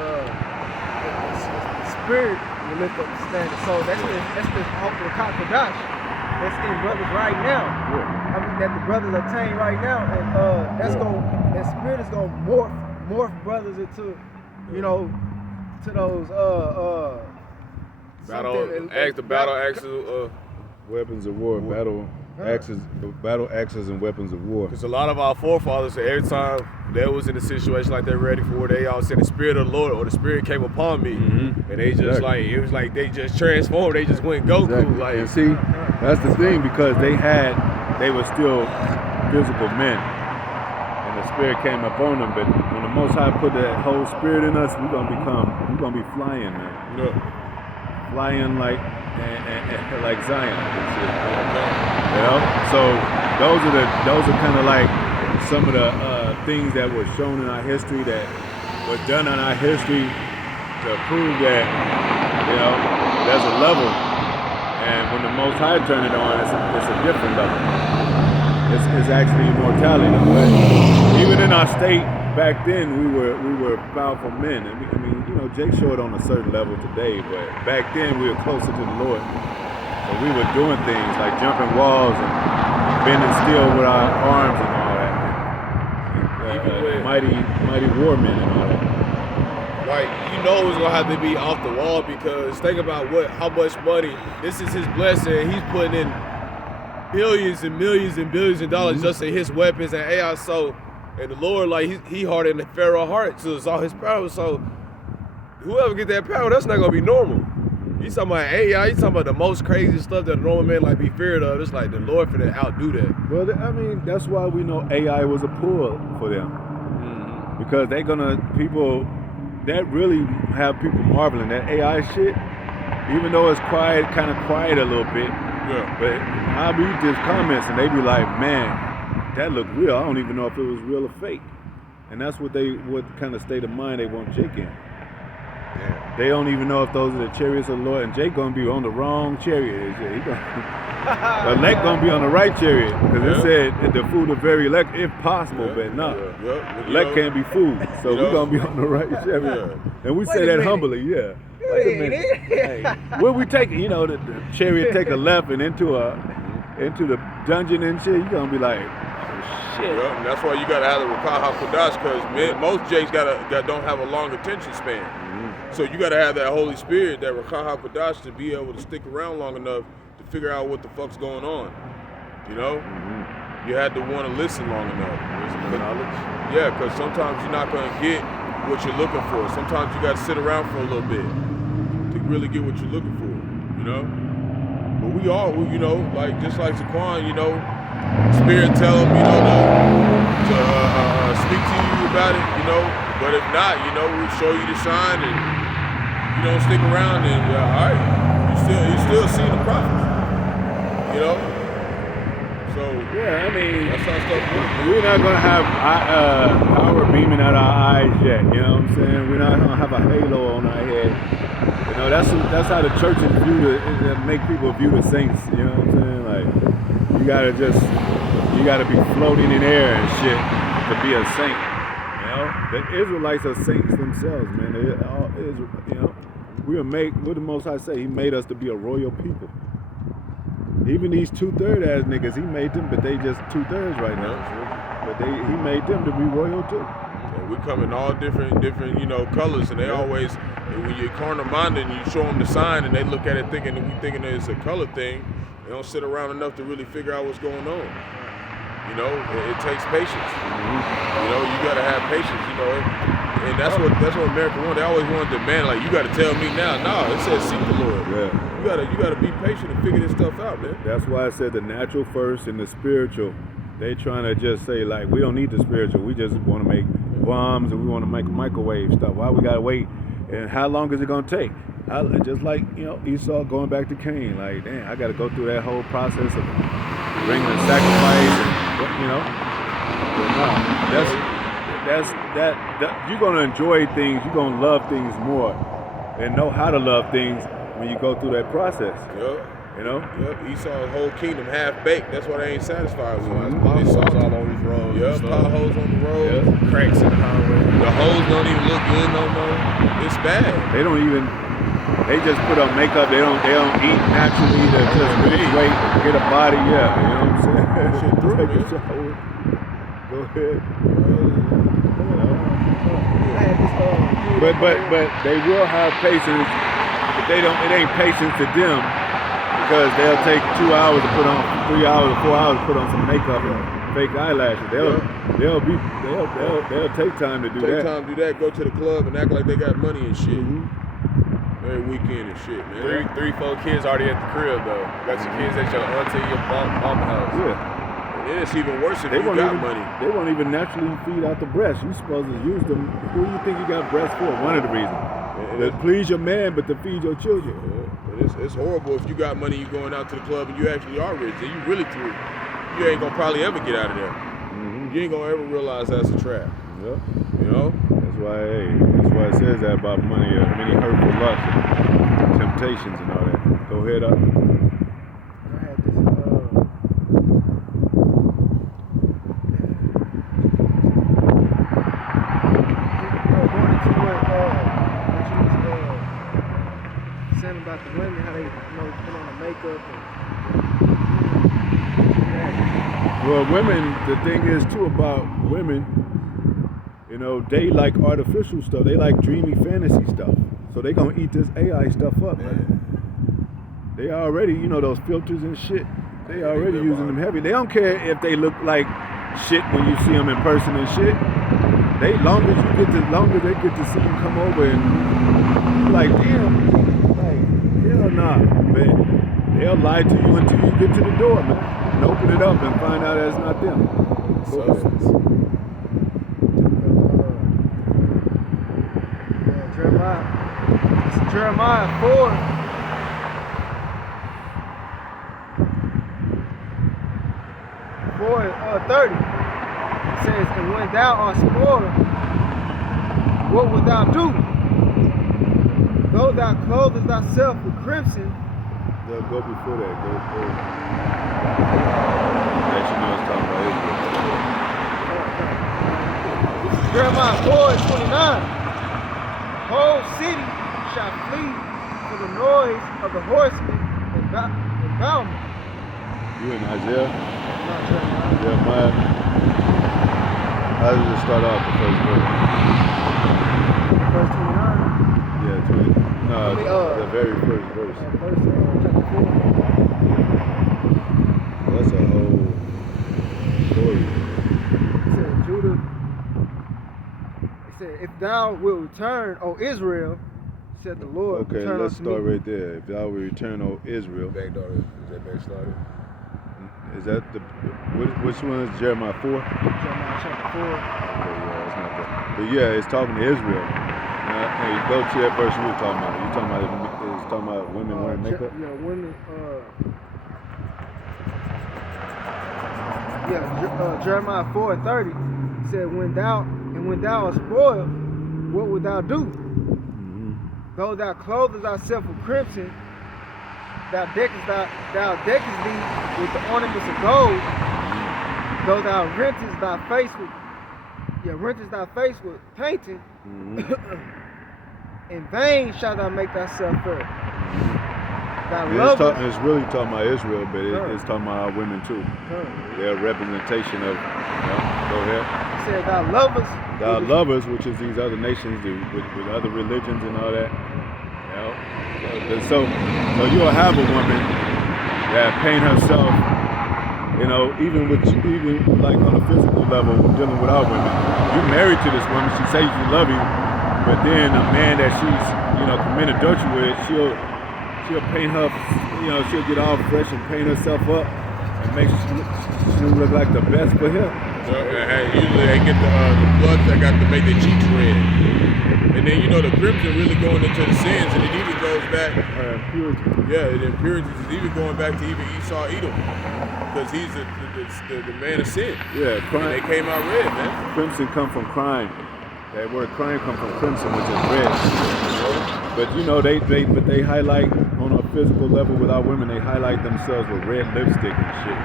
spirit will lift up the standard. So that's the hope of Kakadash. That's in brothers right now. I mean that the brothers obtain right now, and that spirit is gonna morph brothers into, you know, to those battle axes. Weapons of war, battle axes and weapons of war. Because a lot of our forefathers, every time they was in a situation like they're ready for, they all said the spirit of the Lord or the spirit came upon me, and they just it was like they just transformed. They just went Goku. Exactly. Like, and see, that's the thing, because they were still physical men, and the spirit came upon them. But when the Most High put that whole spirit in us, we're gonna be flying, man. yeah. Flying like Zion. You know? So those are kind of like some of the things that were shown in our history, that were done in our history to prove that, you know, there's a level, and when the Most High turned it on, it's a different level. It's actually immortality. But even in our state back then, we were powerful men. I mean, you know, Jake showed on a certain level today, but back then we were closer to the Lord. So we were doing things like jumping walls and bending steel with our arms and all that. Mighty war men and all that. Like, you know it's gonna have to be off the wall, because think about how much money, this is his blessing, he's putting in billions and millions and billions of dollars just in his weapons and AI. So, and the Lord, like, he hardened the Pharaoh heart, so it's all his power. So whoever get that power, that's not gonna be normal. You talking about AI, you talking about the most crazy stuff that a normal man like be feared of. It's like the Lord finna outdo that. Well, I mean, that's why we know AI was a pull for them. Because they're gonna, people that really have people marveling that AI shit, even though it's kind of quiet a little bit. Yeah. But I read these comments and they be like, man, that looked real. I don't even know if it was real or fake. And that's what kind of state of mind they want Jake in. Yeah. They don't even know if those are the chariots of the Lord, and Jake gonna be on the wrong chariot. Elect gonna be on the right chariot, because it said the food of very elect, if possible, but no. Elect can't be food, so we're gonna be on the right chariot. And we say that humbly, Wait a minute. Hey, where we taking? You know, the chariot take a left and into the dungeon and shit. You gonna be like, oh, shit. Yep, and that's why you gotta have the Rakah HaKodash, because most Jakes don't have a long attention span. So you gotta have that Holy Spirit, that Rakah HaKodash, to be able to stick around long enough to figure out what the fuck's going on. You know? You had to want to listen long enough. Yeah, because sometimes you're not gonna get what you're looking for. Sometimes you gotta sit around for a little bit to really get what you're looking for, you know? But we all, you know, like, just like Zaquan, you know, Spirit tell him, you know, to speak to you about it, you know? But if not, you know, we show you the sign, and you don't stick around, and all right, you still see the prophets, you know. So yeah, I mean, that's how stuff works. We're not gonna have power beaming out our eyes yet. You know what I'm saying? We're not gonna have a halo on our head. You know, that's how the churches make people view the saints. You know what I'm saying? Like, you gotta be floating in air and shit to be a saint. The Israelites are saints themselves, man. They all Israel, you know. What the Most High say? He made us to be a royal people. Even these 2/3 ass niggas, he made them, but they just 2/3 right now. But he made them to be royal too. Yeah, we come in all different, you know, colors, and they always, when you're carnal minded and you show them the sign, and they look at it thinking that it's a color thing, they don't sit around enough to really figure out what's going on. You know, it takes patience. You know, you gotta have patience. You know, and that's what America wants. They always want to demand, like, you gotta tell me now. No, it says seek the Lord. Yeah. You gotta be patient and figure this stuff out, man. That's why I said the natural first and the spiritual. They trying to just say, like, we don't need the spiritual. We just want to make bombs and we want to make microwave stuff. Why we gotta wait? And how long is it gonna take? Just like, you know, Esau going back to Cain. Like, damn, I gotta go through that whole process of bringing the sacrifice and, you know. But no, you're gonna enjoy things, you're gonna love things more and know how to love things when you go through that process. Yep. You know? Yep. Esau's whole kingdom half baked. That's why they ain't satisfied with it. Potholes all on these roads. Yep. Potholes on the road. Yeah. Cracks in the highway. The hoes don't even look good no more. It's bad. They don't even. They just put on makeup. They don't eat naturally. They just lose weight, get a body. Yeah, you know what I'm saying? Shit through, Take a man. shower. Go ahead. I had this dude But they will have patience. But they don't. It ain't patience to them because they'll take 2 hours to put on, 3 hours or 4 hours to put on some makeup and fake eyelashes. They'll take time to do that. Take time to do that. Go to the club and act like they got money and shit. Every weekend and shit, man. 3-4 kids already at the crib though. Got your kids at your auntie, your mama house. Yeah. And then it's even worse if They you won't got even, money. They won't even naturally feed out the breast. You supposed to use them. Who do you think you got breasts for? One of the reasons. To please your man, but to feed your children. But it's horrible if you got money, you going out to the club and you actually are rich and you really through. You ain't gonna probably ever get out of there. You ain't gonna ever realize that's a trap. Yep. You know? That's why it says that about money, many hurtful lusts, and temptations and all that. Go ahead up. I had this going into what you was saying about the women, how they put on the makeup and Well, women, the thing is too about women, they like artificial stuff. They like dreamy fantasy stuff. So they gonna eat this AI stuff up, man. They already, those filters and shit, they already using them heavy. They don't care if they look like shit when you see them in person and shit. Long as they get to see you come over and you're like, damn, like, hell nah, man. They'll lie to you until you get to the door, man. And open it up and find out that's not them. Jeremiah 4. It 30 says, and when thou art spoiled, what wilt thou do? Though thou clothest thyself with crimson. They'll go before that. Go. Let you know it's talking about Israel. Jeremiah 4:29. Whole city shall flee for the noise of the horsemen and battlement. You in Isaiah? Not Jeremiah. Jeremiah. How does it start off the first verse? Verse 29. Yeah, 20. No, the very first verse. Chapter 4. That's a whole story. It said, Judah. It said, if thou wilt return, O Israel, said the Lord. Okay, let's start right there. If thou will return, O Israel. Back started. Is that back started? Is that which one is Jeremiah 4? Jeremiah chapter 4. Okay, yeah, it's not that. But yeah, it's talking to Israel. Hey, go to that verse you were talking about. It's talking about women wearing makeup? Yeah, women, Jeremiah 4:30 said, when thou art spoiled, what wilt thou do? Though thou clothest thyself with crimson, thou deckest thee with the ornaments of gold. Though thou rentest thy face with painting, in vain shalt thou make thyself fair. It's really talking about Israel, but it's talking about our women too. They're a representation of. Go ahead. It said, thou lovers, which is these other nations with other religions and all that. So you'll have a woman that paint herself, even like on a physical level, dealing with our women. You're married to this woman, she says she love you, but then a man that she's, commit adultery with, she'll paint her, she'll get all fresh and paint herself up and make she'll look like the best for him. Usually they get the blood that got to make their cheeks red. And then the crimson really going into the sins, and it even goes back. Purity. Yeah, the impurities is even going back to even Esau Edom, because he's the man of sin. Yeah, crime. And they came out red, man. Crimson come from crime. That word crime come from crimson, which is red. But you know, they highlight on a physical level with our women. They highlight themselves with red lipstick and shit,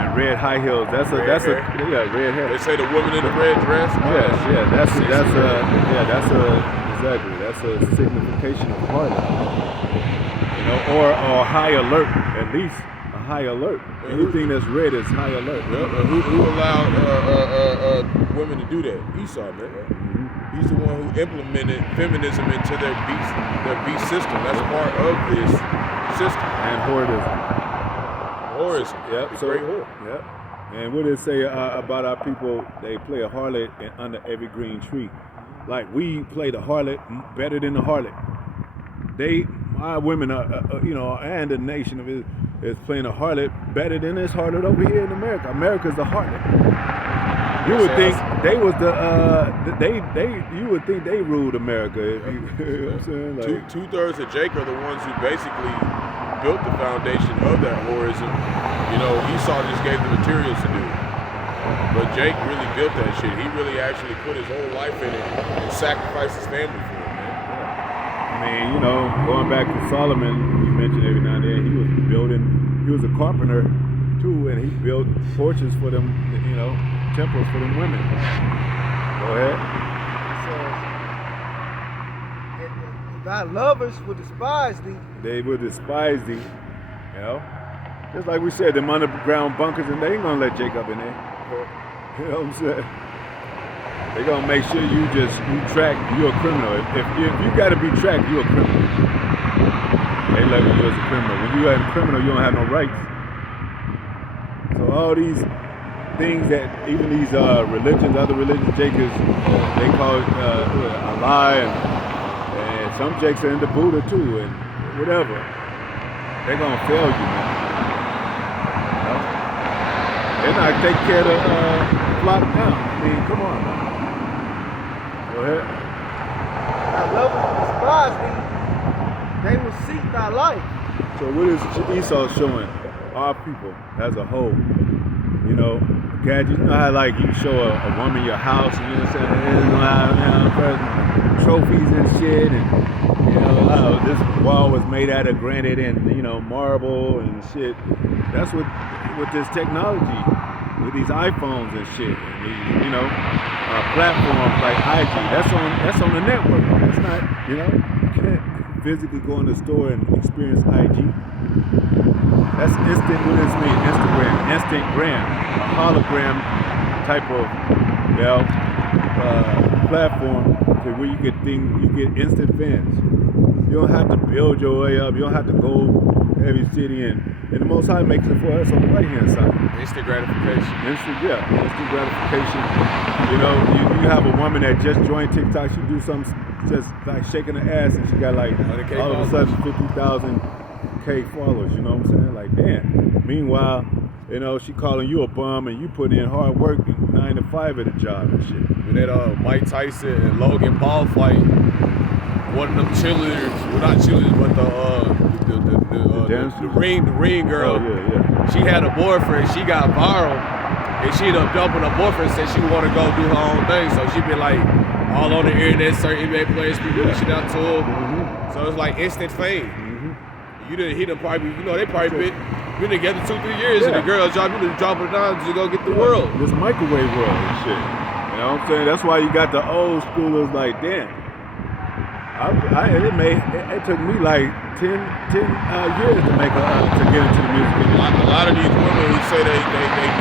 and red high heels. Red hair. They say the woman in the red dress. That's a signification of harlot. You know, or high alert, at least a high alert. Anything that's red is high alert. Who allowed women to do that? Esau, man. Mm-hmm. He's the one who implemented feminism into their beast system. That's part of this system. And whoredism. Yep. So, great whore. Yep. And what did it say about our people? They play a harlot under every green tree. Like we play the harlot better than the harlot. Our women are, and the nation of it is playing a harlot better than this harlot over here in America. America's the harlot. You would think they was you would think they ruled America. If you know what I'm saying? Like, 2/3 of Jake are the ones who basically built the foundation of that whorism. You know, Esau just gave the materials to do it. But Jake really built that shit. He really actually put his whole life in it and sacrificed his family for it, man. I mean, you know, going back to Solomon, you mentioned every now and then, he was a carpenter too, and he built porches for them, you know, temples for them women. Go ahead. So, thy lovers will despise thee. They will despise thee, you know. Just like we said, them underground bunkers, and they ain't gonna let Jacob in there. You know what I'm saying? They're gonna make sure you track, you're a criminal. If you gotta be tracked, you're a criminal. They label you as a criminal. When you're a criminal, you don't have no rights. So all these things that even these religions, other religions, Jacobs, they call it Allah, and some Jakes are into Buddha too, and whatever. They're gonna fail you, man. They're not taking care of the flock now. I mean, come on, man. Go ahead. Thy lovers will despise thee. They will seek thy life. So what is Esau showing our people as a whole? You know, gadgets. You know how like you show a woman your house, and you know what I'm saying? Trophies and shit, and you know this wall was made out of granite and marble and shit. That's what with this technology, with these iPhones and shit, and these, platforms like IG. That's on the network. That's not, you can't physically go in the store and experience IG. That's instant. What does it mean? Instant gram, a hologram type of platform to where you get instant fans. You don't have to build your way up. You don't have to go every city and the Most High makes it for us on the right hand side. Instant gratification. Instant gratification. You know, you have a woman that just joined TikTok. She do something just like shaking her ass, and she got like all of a sudden 50,000 followers. You know what I'm saying? Like, damn. Meanwhile, she calling you a bum, and you put in hard work, 9 to 5 at a job and shit. When that Mike Tyson and Logan Paul fight, one of them cheerleaders, well not cheerleaders, but the ring girl. Oh, yeah. She had a boyfriend. She got viral, and she ended up dumping her boyfriend. Said she want to go do her own thing. So she been like all on the internet. Certain NBA players be reaching out to her. Mm-hmm. So it's like instant fame. Mm-hmm. He done probably, they probably been together 2-3 years, and the girl dropping it down to go get the world. This microwave world and shit. You know what I'm saying? That's why you got the old schoolers like, damn. It took me like 10 years to make to get into the music. A lot of these women who say they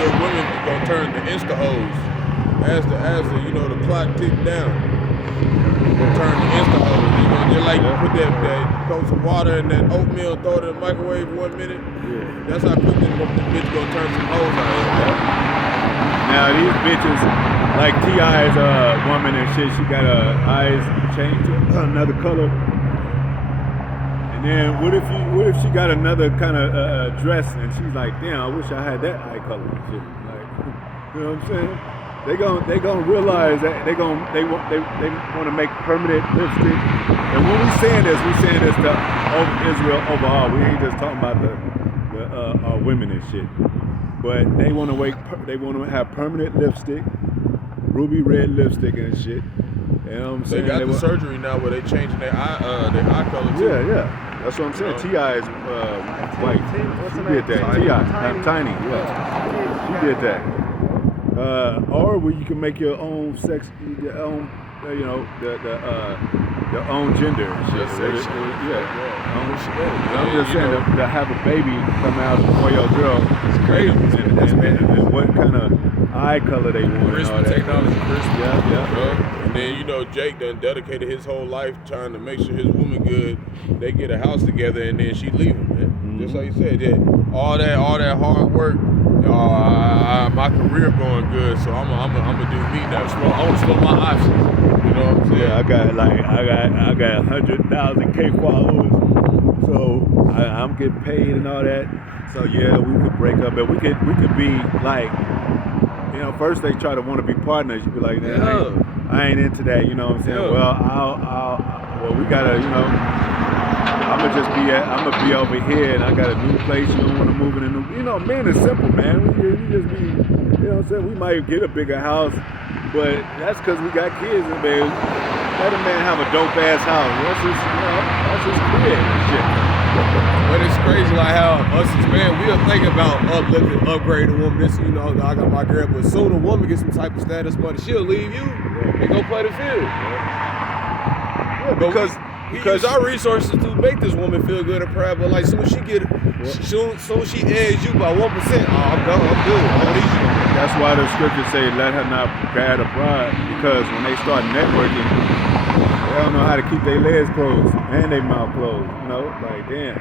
good women gonna turn to insta hoes as the clock tick down. Gonna turn to insta hoes. You gonna just like put that throw some water in that oatmeal, throw it in the microwave 1 minute. Yeah. That's how quick this bitch gonna turn some hoes out. Now these bitches, like T.I.'s woman and shit, she got her eyes changed to another color. And then what if she got another kind of dress and she's like, damn, I wish I had that eye color and shit. Like, you know what I'm saying? They gonna realize that they want to make permanent lipstick. And when we saying this to Israel overall. We ain't just talking about the women and shit. But they want to have permanent lipstick, ruby red lipstick and shit, You know what I'm They saying? got the surgery now where they changing their eye color too. Yeah. That's what I'm saying. T.I. is white. She did that. T.I. Tiny. Yeah. She did that. Or where you can make your own sex, your own, your own gender. And shit. I'm just saying to have a baby come out for your girl. It's crazy. And what kind of eye color they want. CRISPR technology. Yeah. And then Jake done dedicated his whole life trying to make sure his woman good. They get a house together and then she leave him, man. Just like you said, all that hard work. My career going good, so I'm gonna do me now. I want to slow my options. You know what I'm saying? Yeah, I got 100,000K followers, so I'm getting paid and all that. So yeah, we could break up, but we could be like, first they try to want to be partners. You be like, I ain't into that. You know what I'm saying? Yeah. Well, we gotta, I'm gonna be over here, and I got a new place. You don't want to move in a new. Men is simple, man. We just be, what I'm saying? We might get a bigger house, but that's because we got kids, and man, let a man have a dope ass house. That's his crib and shit. But it's crazy like how us as men, we'll think about uplifting, upgrade a woman. This, I got my girl, but soon a woman gets some type of status money, she'll leave you and go play the field. Yeah, because we use our resources to make this woman feel good and proud, but like soon as she edges you by 1%, I'm good. I don't need you. That's why the scriptures say, let her not guard her pride, because when they start networking, they don't know how to keep their legs closed and their mouth closed. Like damn.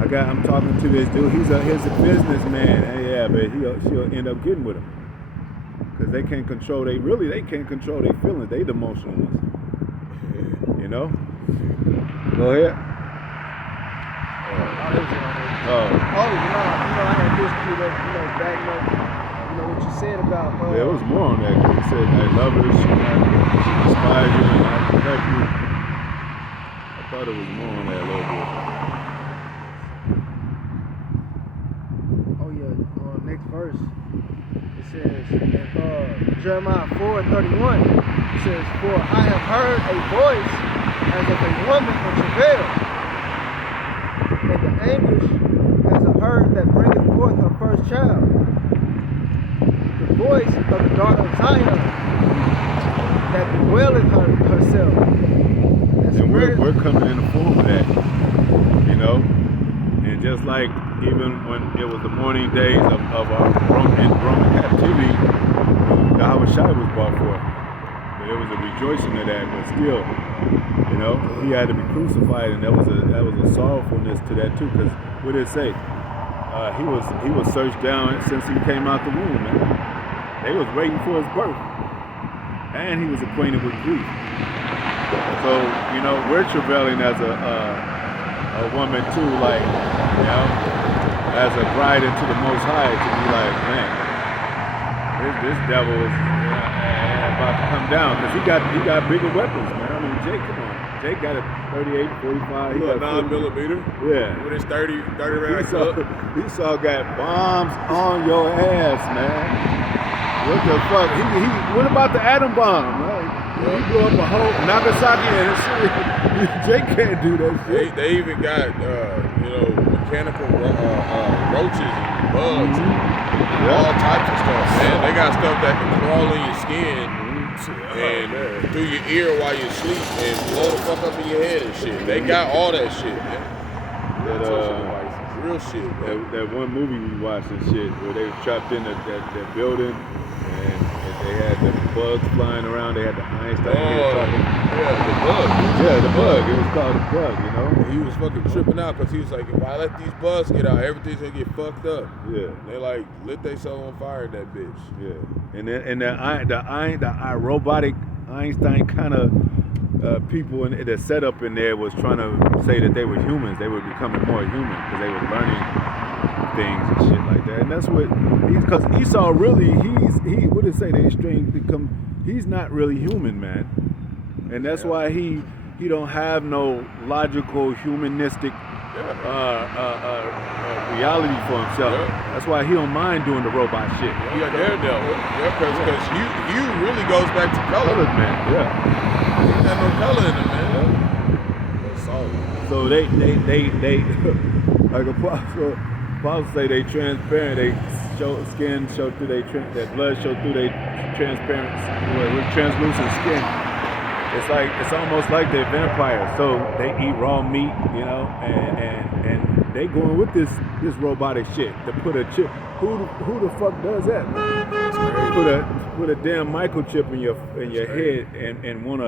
I'm talking to this dude. He's a businessman. But she'll end up getting with him because they can't control. They can't control their feelings. They the emotional ones. Go ahead. I had this queued up, backing up, what you said about. There was more on that. He said, I love her, she inspires you, and I protect you. I thought it was more on that a little bit. Oh yeah, next verse. It says in Jeremiah 4:31, it says, "For I have heard a voice as of a woman in travail, and the anguish as a herd that bringeth forth her first child. The voice of the daughter of Zion that bewaileth herself." And we're coming in the form of that, And just like even when it was the morning days of our Roman captivity, Yahweh Shai was brought forth. There was a rejoicing of that, but still, he had to be crucified, and that was a sorrowfulness to that too. Because what did it say? He was searched down since he came out the womb, man. They was waiting for his birth, and he was acquainted with grief. So we're travailing as a woman too, like as a bride into the Most High, to be like, man, this devil is about to come down, because he got bigger weapons, man. I mean, Jake, come on. Jake got a 38, 45. He got 9mm. Yeah. With his 30 round clip. Esau got bombs on your ass, man. What the fuck? What about the atom bomb? Right? He blew up a whole Nagasaki and shit. Jake can't do that shit. They even got mechanical roaches and bugs and all types of stuff, man. They got stuff that can crawl in your skin and through your ear while you sleep and blow the fuck up in your head and shit. They got all that shit, man. Real shit, man. That one movie we watched and shit where they was trapped in that building and they had the bugs flying around. They had the Einstein head talking. Yeah, the bug. Yeah, the bug. It was called the bug, He was fucking tripping out because he was like, if I let these bugs get out, everything's gonna get fucked up. Yeah. They like lit themselves on fire in that bitch. Yeah. And the robotic Einstein kind of people in the setup in there was trying to say that they were humans. They were becoming more human because they were learning things and shit like that. And that's what because Esau really what did it say? He's not really human, man. And that's why he don't have no logical humanistic reality for himself. Yeah. That's why he don't mind doing the robot shit. You got Daredevil. Yeah, because Hugh really goes back to color. Colored man, yeah. He ain't got no color in him, man. That's solid. So they like Apostle say they transparent. They skin show through that blood show through their transparent with translucent skin. It's almost like they're vampires. So they eat raw meat, you know, and they going with this robotic shit to put a chip. Who the fuck does that? Put a damn microchip in your head and want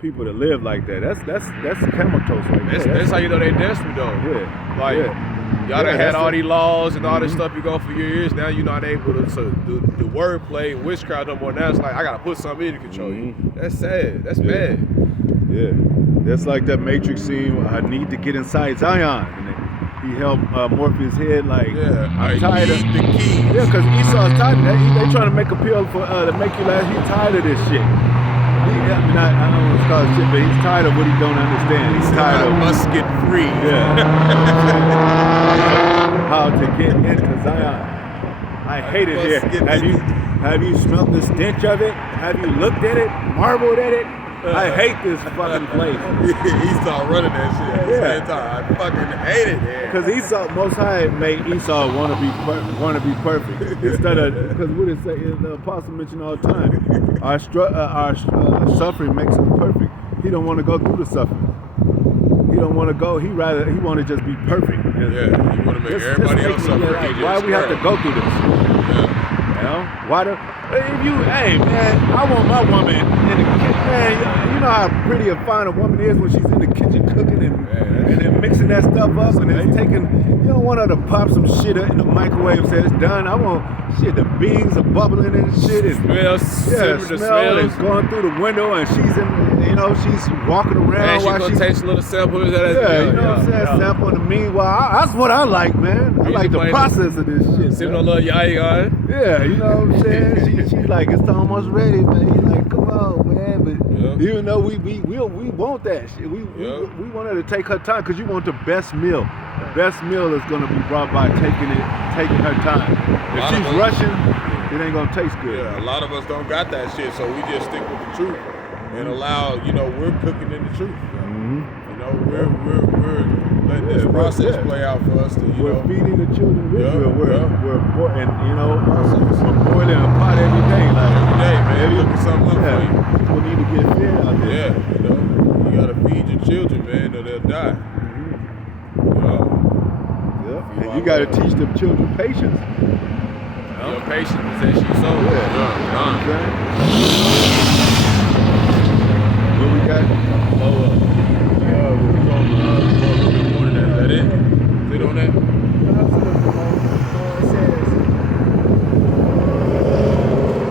people to live like that. That's comatose right there. That's how you know they desperate though. Yeah. Like y'all done had all these laws and all this Mm-hmm. stuff you go for years. Now you're not able to the wordplay and witchcraft no more. Now it's like I gotta put something in to control you. That's sad. That's bad. Yeah. That's like that Matrix scene where I need to get inside Zion. And he held Morpheus' head like, I'm tired of the keys. Yeah, because Esau's tired of that. They trying to make appeal for to make you laugh. He's tired of this shit. I don't know what's called shit, but he's tired of what he don't understand. He's tired of must get free. Yeah. How to get into Zion. I hate it here. Have you smelt the stench of it? Have you looked at it? Marveled at it? I hate this fucking place. Esau running that shit at the same time. I fucking hate it here. Because Esau, Most High made Esau want to be perfect instead of, because what it say? The apostle mentioned all the time. Our suffering makes us perfect. He don't want to go through the suffering. He don't want to go. He want to just be perfect. Yeah, you want to make everybody else suffer. Like, why we have to go through this? Yeah. You know, hey man, I want my woman in the kitchen. Man, you know how pretty and fine a woman is when she's in the kitchen cooking and then mixing that stuff up and then taking. You don't want her to pop some shit in the microwave and say it's done. I want the beans are bubbling and shit. And smell is going through the window and she's she's walking around and while she's gonna taste a little sample of that. You know what I'm saying? Sample in the meanwhile. That's what I like, man. I like the process of this shit. Sipping on a little yai. Yeah, you know what I'm saying? She's like, it's almost ready, man. He's like, come on, man. But even though we want that shit, we want her to take her time because you want the best meal. The best meal is gonna be brought by taking her time. If she's rushing, it ain't gonna taste good. Yeah, a lot of us don't got that shit, so we just stick with the truth and allow, we're cooking in the truth. We're letting this process play out for us to, We're feeding the children of Israel. We're boiling a pot every day. Like every day, man. Looking something up for you. People need to get fed out there. Yeah, you gotta feed your children, man, or they'll die. And you gotta teach them children patience. Your patience possess you soul. What we got? Is that it? Sit on that? It says,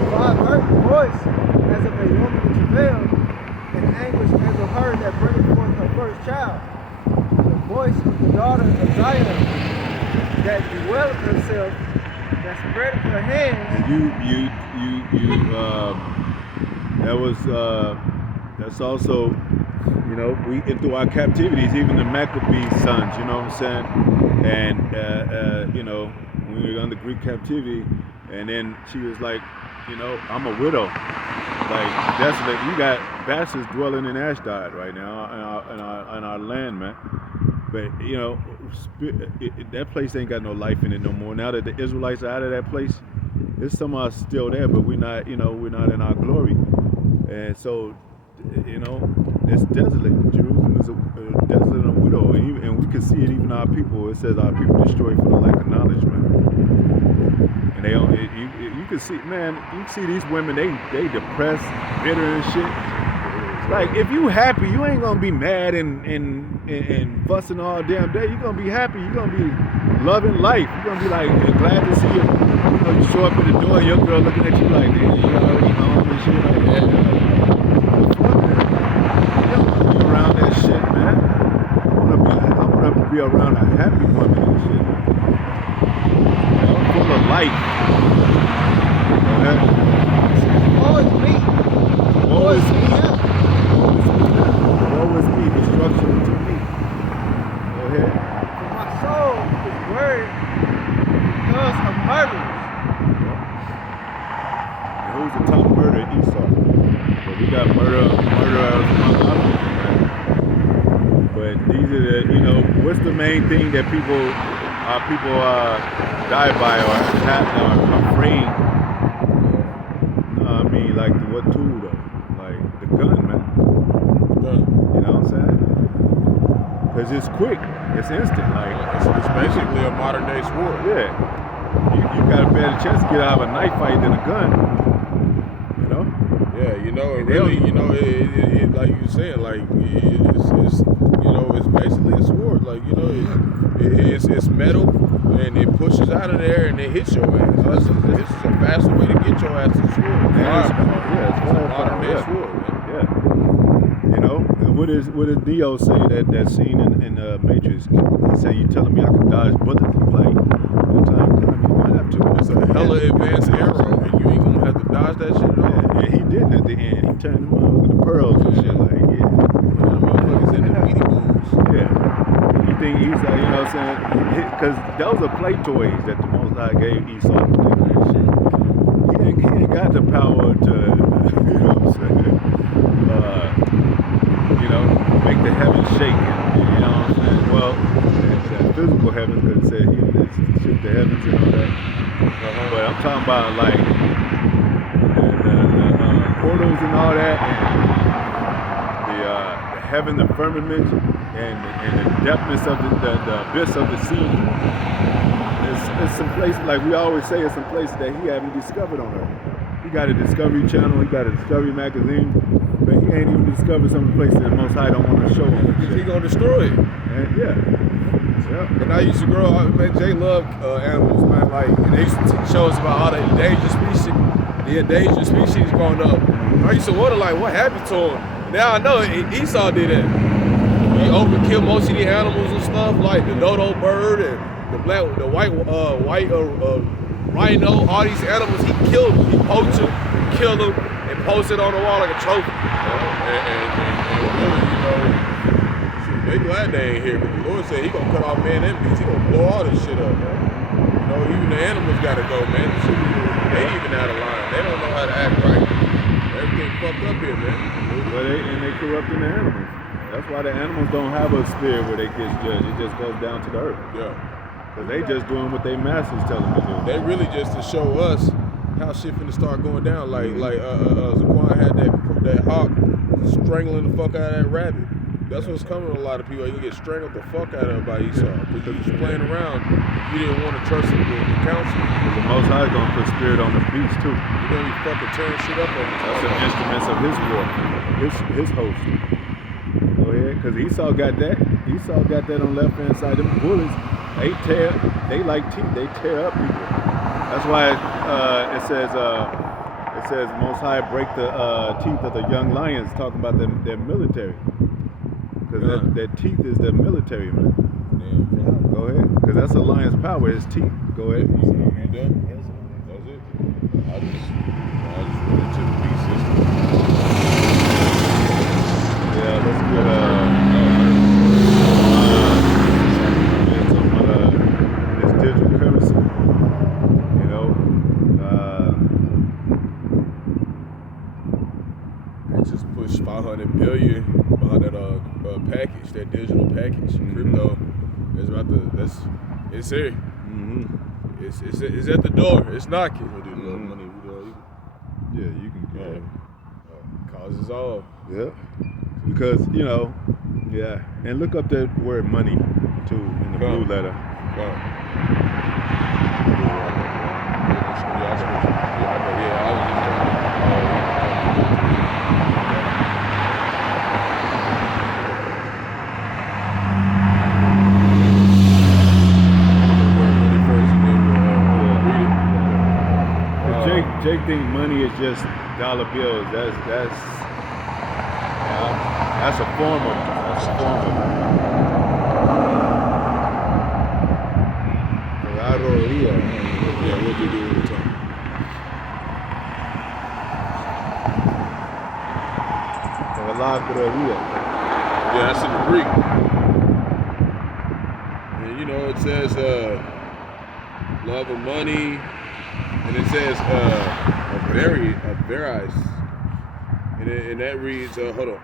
"For I heard the voice as of a woman in travail, and anguish as of her that bringeth forth her first child. The voice of the daughter of Zion, that dwelleth herself, that spreadeth her hands." That's also, we through our captivities, even the Maccabee sons, you know what I'm saying? And when we were under Greek captivity, and then she was like, I'm a widow, like desolate. You got bastards dwelling in Ashdod right now in our land, man. But that place ain't got no life in it no more. Now that the Israelites are out of that place, there's some of us still there, but we're not in our glory. And so, it's desolate. Jerusalem is a desolate and a widow, and we can see it even in our people. It says our people destroyed for the lack of knowledge, man. And they don't. You can see, man. You see these women, they depressed, bitter and shit. Like, if you happy, you ain't gonna be mad and busting all damn day. You're gonna be happy. You're gonna be loving life. You're gonna be like glad to see you. You show up at the door, your girl looking at you like, damn, you already home and shit like that. You don't wanna be around that shit, man. I wanna be around a happy woman and shit. Full of life. Woe is me. Woe is me. Woe is me. Destruction to me. Go ahead. main thing that people die by or are afraid. I mean, like what tool though? Like the gun, man. You know what I'm saying? Because it's quick, it's instant. Like It's basically a modern day sword. yeah, you got a better chance to get out of a knife fight than a gun. You know? Yeah, you know, it really, you know, it like you said, like it's you know, it's basically a sword. Like, you know, it's metal and it pushes out of there and it hits your ass. So it's a faster way to get your ass to the sword. It's a modern day yeah. sword, man. Yeah. You know, and what does Neo say that scene in Matrix? He said, "You telling me I can dodge bullets?" He's like, "The time coming, you might have to." It's a hella advanced arrow, and you ain't gonna have to dodge that shit at all. Yeah, he didn't at the end. He turned them on with the pearls and shit. Like, yeah. Them motherfuckers in the meaty moves. Yeah. You think Esau, you know what I'm saying? Because those are play toys that the Most High gave Esau to play with and shit. He ain't got the power to, you know what I'm saying? You know, make the heavens shake. And, you know what I'm saying? Well, it's that physical heavens because it said he shook the heavens and all that. But I'm talking about like the portals and all that, and the heaven, the firmament, and the depthness of the abyss of the sea. It's some places, like we always say, it's some places that he haven't discovered on Earth. He got a Discovery Channel, he got a Discovery magazine, but he ain't even discovered some of the places that Most High don't want to show him. Because he gonna destroy it. And yeah. And I used to grow up, man, Jay loved animals, man. Like, and they used to show us about all the endangered species growing up. I used to wonder, like, what happened to him? Now I know Esau did that. He overkilled most of the animals and stuff, like the dodo bird and the white rhino. All these animals, he killed them. He poached them, killed them, and posted on the wall like a trophy. And really, you know, they glad they ain't here, because the Lord said he gonna cut off man enemies. He gonna blow all this shit up, man. You know, even the animals gotta go, man. They even out of line. They don't know how to act right. Everything fucked up here, man. Well, they corrupting the animals. That's why the animals don't have a spirit where they get judged. It just goes down to the earth. Yeah. Because they just doing what their masters tell them to do. They really just to show us how shit finna start going down. Like Zaquan had that hawk strangling the fuck out of that rabbit. That's what's coming to a lot of people. You get strangled the fuck out of by Esau. Because you was playing around. You didn't want to trust the council. The Most High is going to put spirit on the beast too. You're going to be fucking tearing shit up on you. That's the instruments of his war. His host. Go ahead. Because Esau got that. Esau got that on the left hand side. Them bullets, they like teeth. They tear up people. That's why it says Most High break the teeth of the young lions, talking about their military. Because that teeth is their military, man. Damn. Go ahead. Because that's a lion's power, his teeth. Go ahead. You done? That's it. I just went into the beast system. Yeah, let's get this digital currency. You know, They just pushed 500 billion behind that package, that digital package, crypto. It's here. Mm-hmm. It's at the door. It's knocking. We do love money. Yeah, you can get it. Causes all. Yeah. Because, you know, yeah. And look up that word money, too, in the blue letter. Jake think money is just dollar bills. That's a form of it. Yeah, what you do with the time? Yeah, that's in the Greek. And you know, it says love of money, and it says avarice, and that reads hold on,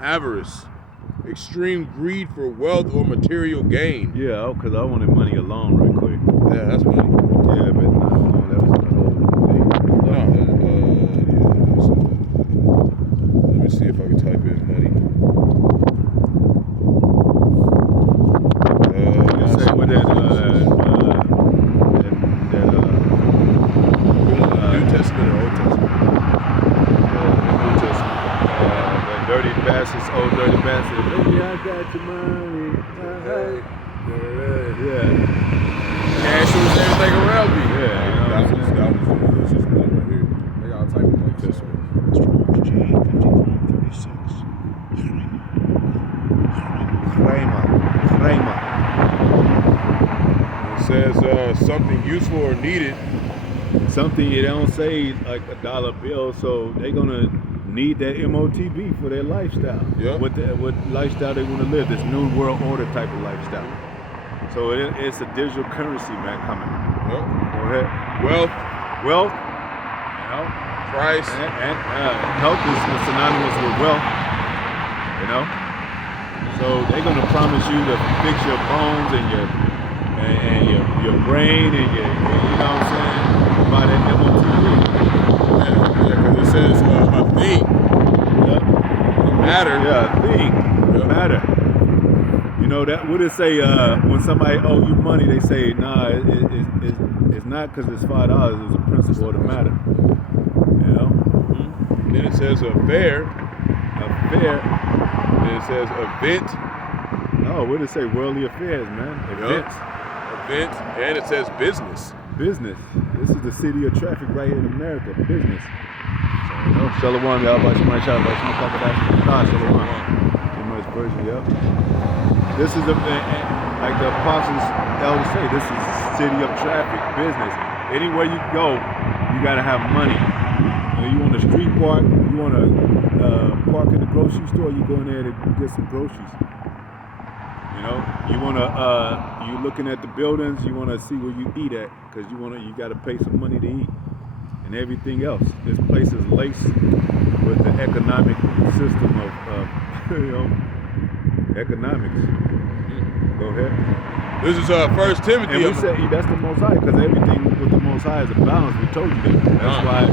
avarice. extreme greed for wealth or material gain. Yeah, because I wanted money alone right quick. Yeah, that's money. Yeah, but not alone. That was the whole thing. No, let me see if I can type in money. You say with that, New Testament or Old Testament? New Testament. That dirty bastards, old dirty bastards. Baby, I got your money. Yeah. Cash was everything around me. Yeah, you know what I'm saying? That was money right here. They got all type of money testament. Framer. It says something useful or needed. Something you don't say like $1 bill, so they're gonna need that MOTB for their lifestyle. Yeah. What lifestyle they want to live? This new world order type of lifestyle. So it's a digital currency, man, coming. Yep. Go ahead. Wealth, Wealth, you know, price. and health is synonymous with wealth. You know, so they're gonna promise you to fix your bones and your brain and your you know what I'm saying, by that MOTB. Yeah, because it says a thing, Yep. matter. Yeah, thing, Yep. matter. You know that what it say when somebody owe you money, they say nah, it's not because it's $5. It's a principle of the matter. You know, Then it says affair. affair. Then it says event. Oh, what did it say? Worldly affairs, man. Events. Event. And it says business. Business. This is the city of traffic right here in America. Business. So, you know, Shalom, y'all. Shalom. Shalom. Too much version, yeah. This is like the apostles, elders say, this is city of traffic, business. Anywhere you go, you gotta have money. You want a street park, you want to park in the grocery store, you go in there to get some groceries. You know, you you looking at the buildings, you want to see where you eat at, because you got to pay some money to eat, and everything else. This place is laced with the economic system of you know, economics. Go ahead. This is 1 Timothy. And we said that's the Most High, because everything with the Most High is a balance. We told you that. That's why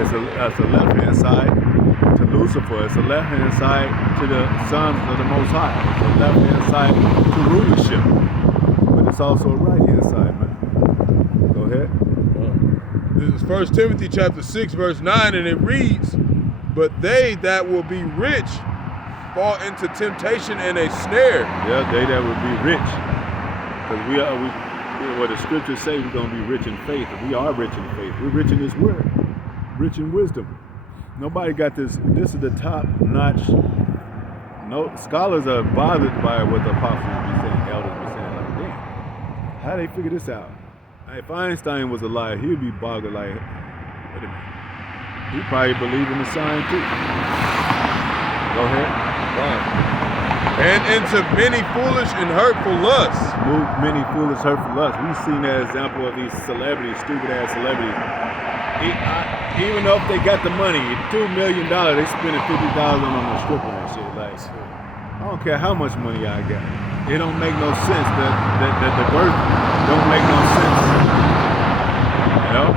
it's a left hand side to Lucifer. It's a left hand side to the sons of the Most High. It's a left hand side to rulership, but it's also a right hand side, man. Go ahead. This is 1 Timothy chapter 6, verse 9, and it reads, "But they that will be rich fall into temptation and a snare." Yeah, they that would be rich. Because what the scriptures say, we're going to be rich in faith. And we are rich in faith. We're rich in His word, rich in wisdom. Nobody got this. This is the top notch. No scholars are bothered by what the apostles be saying, elders be saying. Like, damn, how they figure this out? If Einstein was alive, he'd be bothered. Like, wait a minute, he probably believe in the sign too. Go ahead. And into many foolish and hurtful lusts. Move many foolish, hurtful lusts. We've seen that example of these celebrities, stupid ass celebrities. Even though if they got the money, $2 million, they spending $50,000 on a stripper and shit. Like, I don't care how much money I got. It don't make no sense. The birth don't make no sense. You know?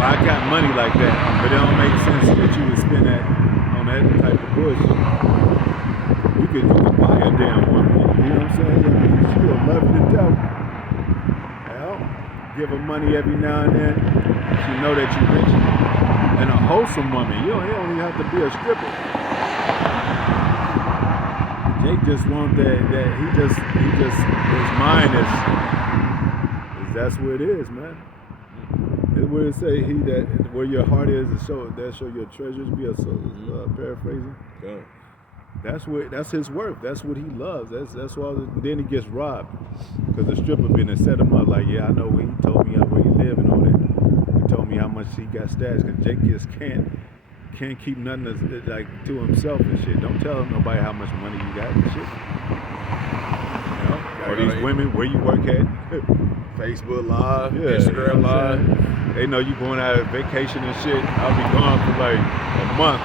I got money like that, but it don't make sense that you would spend that on that type of bullshit. You could buy a damn woman, you know what I'm saying? She will love you to death. Hell, give her money every now and then. She know that you're rich. And a wholesome woman, you don't even have to be a stripper. Jake just want that he just his mind is that's what it is, man. And what it say, where your heart is, that show your treasures be a paraphrasing. Yeah. That's his work. That's what he loves. That's why. Then he gets robbed because the stripper been and set him up. Like, yeah, I know where he told me where he live and all that. He told me how much he got stashed. Cause Jake just can't keep nothing like to himself and shit. Don't tell nobody how much money you got and shit. You know? Or these women, where you work at, Facebook Live, yeah, Instagram Live. They know you going out on vacation and shit. I'll be gone for like a month,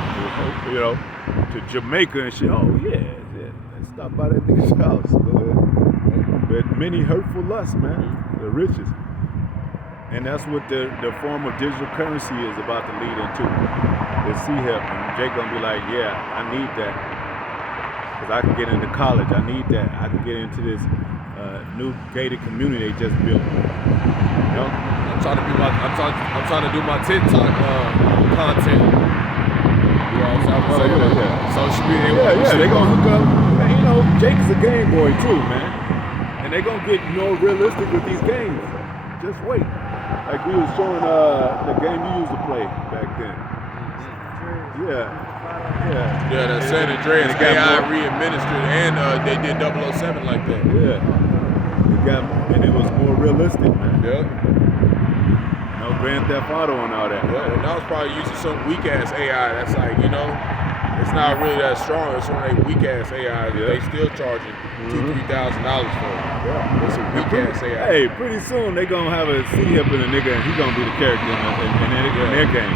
you know, to Jamaica and shit. Oh yeah, stop by that nigga's house. Go ahead. But many hurtful lusts, man. The riches. And that's what the form of digital currency is about to lead into. The C-HIP. And Jake gonna be like, yeah, I need that. Because I can get into college. I need that. I can get into this new gated community they just built. You know? I'm trying to do my TikTok content. You know what I'm saying? Social media. Yeah, they gonna hook up. Man, you know, Jake is a game boy too, man. And they gonna get more realistic with these games. Just wait. Like we was showing the game you used to play back then. Yeah, that San Andreas AI re-administered, and they did 007 like that. And it was more realistic, man. Yeah. No Grand Theft Auto and all that. Yeah, and I was probably using some weak ass AI that's like, you know, it's not really that strong. It's one of they weak ass AI that they still charging $2,000-$3,000 for. Yeah. It's a weak ass AI. Hey, pretty soon they gonna have a C-HIP in a nigga and he gonna be the character in their game.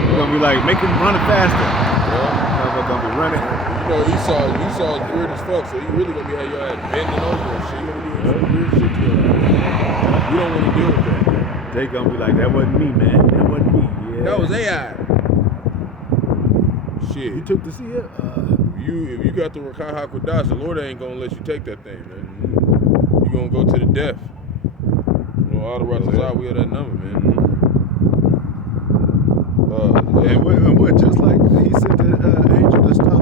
It's gonna be like, make him running faster. They're gonna be running. You know, Esau is weird as fuck, so you really gonna be having your ass bending over and shit. You gonna be doing some weird shit to your ass. You don't want to deal with that. They gonna be like, that wasn't me, man. That wasn't me. Yeah. That was AI. Shit. You took the C-HIP? If you got the Rakai Hakodash, the Lord ain't gonna let you take that thing, man. You gonna go to the death. You know, all the rest out, we have that number, man. And what? Just like he sent the angel to stop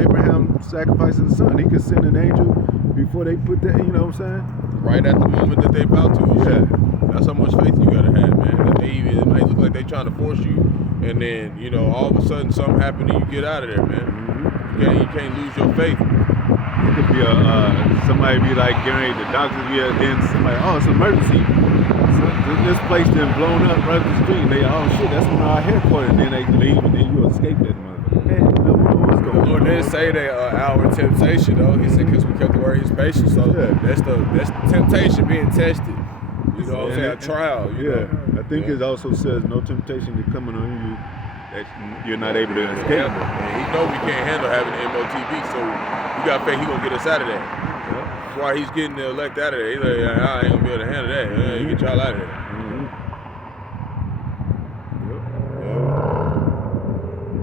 Abraham sacrificing his son, he could send an angel before they put that. You know what I'm saying? Right at the moment that they about to. Yeah. That's how much faith you gotta have, man. That it might look like they trying to force you, and then you know all of a sudden something happened and you get out of there, man. You can't lose your faith. It could be somebody be like getting ready, the doctors be then somebody, oh, it's an emergency. So this place then blown up right up the street. And they, oh shit, that's when our headquarters. And then they leave, and then you escape that motherfucker. Man, what's going on? The Lord did say that our temptation, though. He said because we kept the word, He's patient. So that's the temptation being tested. You know what I'm saying? A trial. You know? I think it also says no temptation is coming on you that you're not able to escape. And he know we can't handle having the MOTB, so we got faith he gonna get us out of that. That's why he's getting the elect out of there. He's like, I ain't gonna be able to handle that. You get y'all out of there.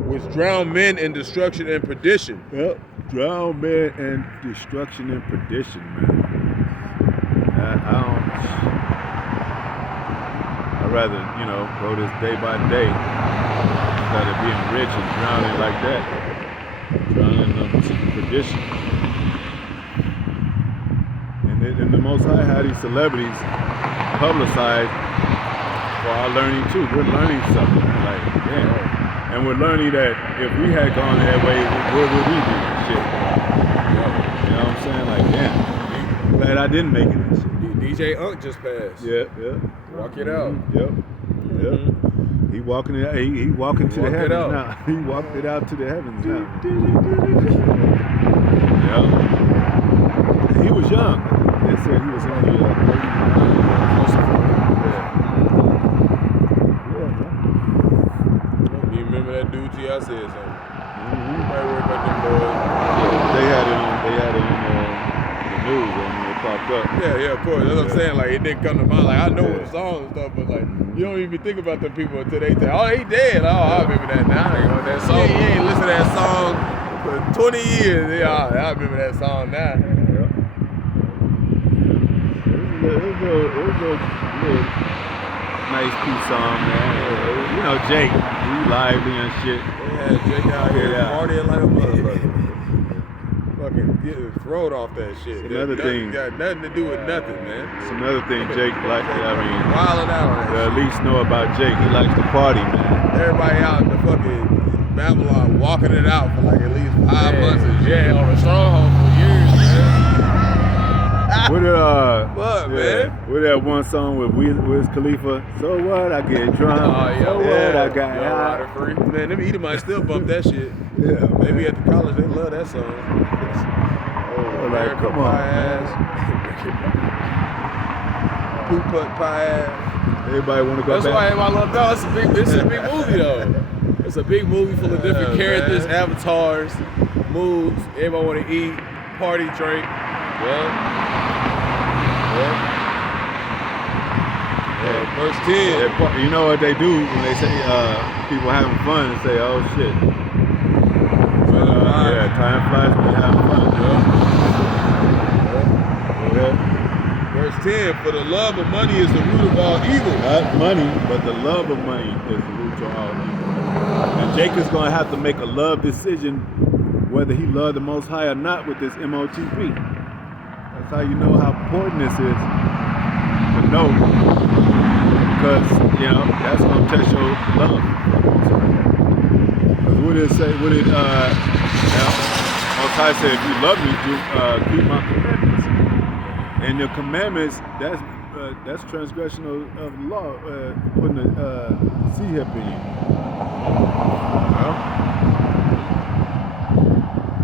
Which drown men in destruction and perdition. Yep. Drown men in destruction and perdition, man. I'd rather, go this day by day instead of being rich and drowning like that. Drowning in perdition. And the Most High had these celebrities publicized for our learning too. We're learning something. Like, damn. And we're learning that if we had gone that way, where would we be? Shit. You know what I'm saying? Like, damn. Glad I didn't make it and shit. DJ Unk just passed. Yeah. Walk it out. Yep. He walking it out. He walking to the heavens now. He walked it out to the heavens now. Yeah. He was young. They said he was only You remember that dude T.I. said something? Right where about them boys. They had it in the news when it popped up. Yeah, of course. That's what I'm saying. Like, it didn't come to mind. Like, I know the song and stuff, but like, you don't even think about them people until they say, oh, he dead. Oh, I remember that now. You know, that song. You ain't listen to that song for 20 years. Yeah, I remember that song now. It was a nice peace song, man. You know, Jake, he lively and shit. Yeah, Jake out here partying like a motherfucker. Fucking get his throat off that shit. Another thing got nothing to do with nothing, man. It's another thing Jake likes. Wilding out on that. At least know about Jake. He likes to party, man. Everybody out in the fucking Babylon walking it out for like at least 5 months and shit on the stronghold for years, man. With that one song with Wiz Khalifa, so what? I get drunk. So what? I got high. Free. Man, them Edomites still bump that shit. Yeah. Maybe at the college they love that song. Like, come on, ass. Poop putt pie ass. Everybody want to go That's back. why everybody love that. It's a big movie though. It's a big movie full of different characters, avatars, moves. Everybody want to eat, party, drink. Yeah. Verse 10. You know what they do when they say people having fun and say, "Oh shit." Yeah, time flies when you're having fun. Yeah. Verse 10, for the love of money is the root of all evil. Not money, but the love of money is the root of all evil. And Jacob's going to have to make a love decision whether he loved the Most High or not with this MOTP. That's how you know how important this is to know. Because, you know, that's going to test your love. Because what did it say? What did, Most High said, if you love me, keep my commandments. And the commandments, that's transgression of law, putting a C-hip in you.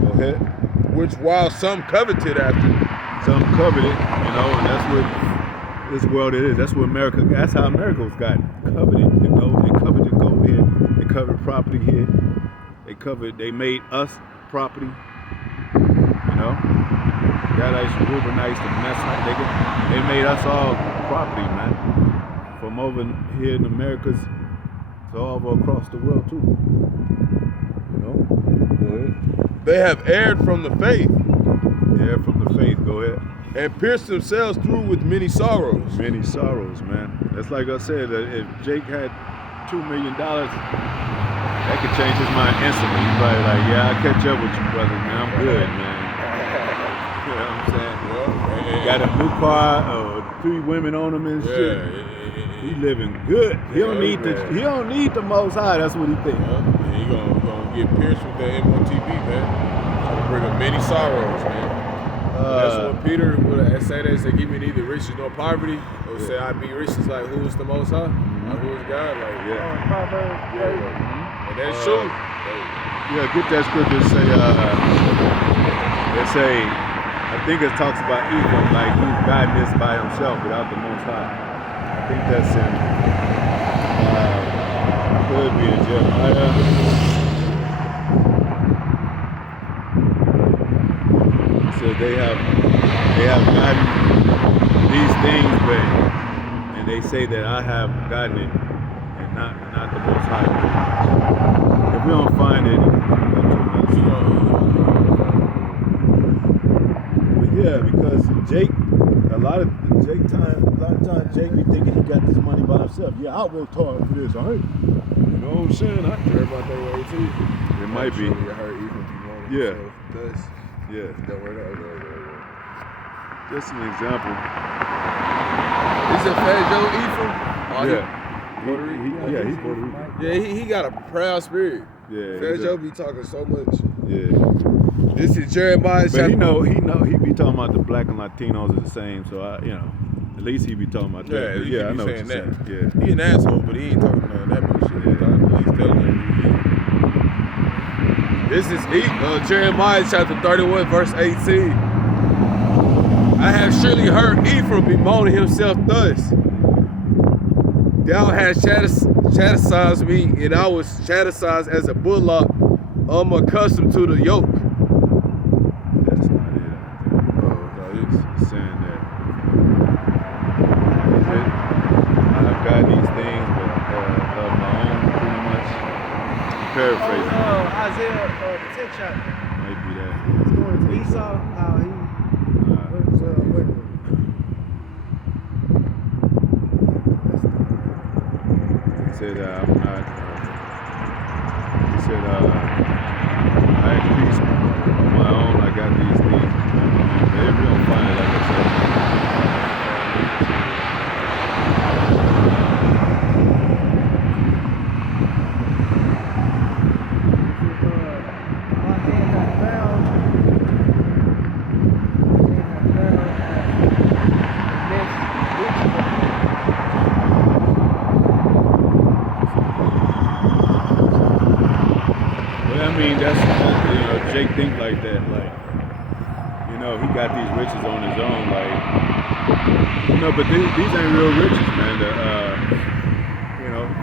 Go ahead. Which while some coveted after. Some coveted, you know, and that's what this world is. That's what America, that's how America's got coveted the gold. They coveted the gold here. They covered property here. They made us property. You know? Gadites, Reubenites, the Messites, they made us all property, man. From over here in Americas to all across the world too. You know? Go ahead. They have erred from the faith. Erred from the faith, go ahead. And pierced themselves through with many sorrows. Many sorrows, man. That's like I said, if Jake had $2 million, that could change his mind instantly. He's probably like, yeah, I'll catch up with you, brother, man. I'm good, man. You know what I'm saying? Got a new car, 3 women on him and shit. He living good. He don't need the Most High. That's what he think. He gonna get pierced with that MOTB, man. It's gonna bring him many sorrows, man. That's what Peter would say. They say, "Give me neither riches nor poverty." Or say, "I be rich." It's like, who is the Most High? Like, who is God? Like, and that's true. Yeah, get that scripture. They say, I think it talks about Ephraim, like he's guiding this by himself without the Most High. I think that's in, could be in Jeremiah. It says they have gotten these things, and they say that I have gotten it, and not the Most High. If we don't find it, yeah, because Jake, a lot of times Jake be thinking he got this money by himself. Yeah, I worked hard for this, all right? You know what I'm saying? I care about that way too. It might be. Yeah. Yeah. Just an example. Is it Fat Joe Ephraim? Yeah. He's Puerto Rican. Yeah, he got a proud spirit. Yeah. Fat Joe be talking so much. Yeah. This is Jeremiah. But he be talking about the black and Latinos are the same. So at least he be talking about that. Yeah, I know what you're saying. Yeah. He an asshole, but he ain't talking about that much shit. He's telling him. This is Jeremiah chapter 31, verse 18. I have surely heard Ephraim bemoaning himself thus. Thou hast chastised me, and I was chastised as a bullock, unaccustomed to the yoke. That's not it. No, it's saying that I have got these things, but of my own, pretty much. Paraphrasing. Isaiah, the 10th chapter. Might be that. It's going to Esau, how he said I'm not. He said I increased on my own. I got these things. But if we don't find it, like I said. Jake think like that, like, he got these riches on his own, like, but these ain't real riches, man. The,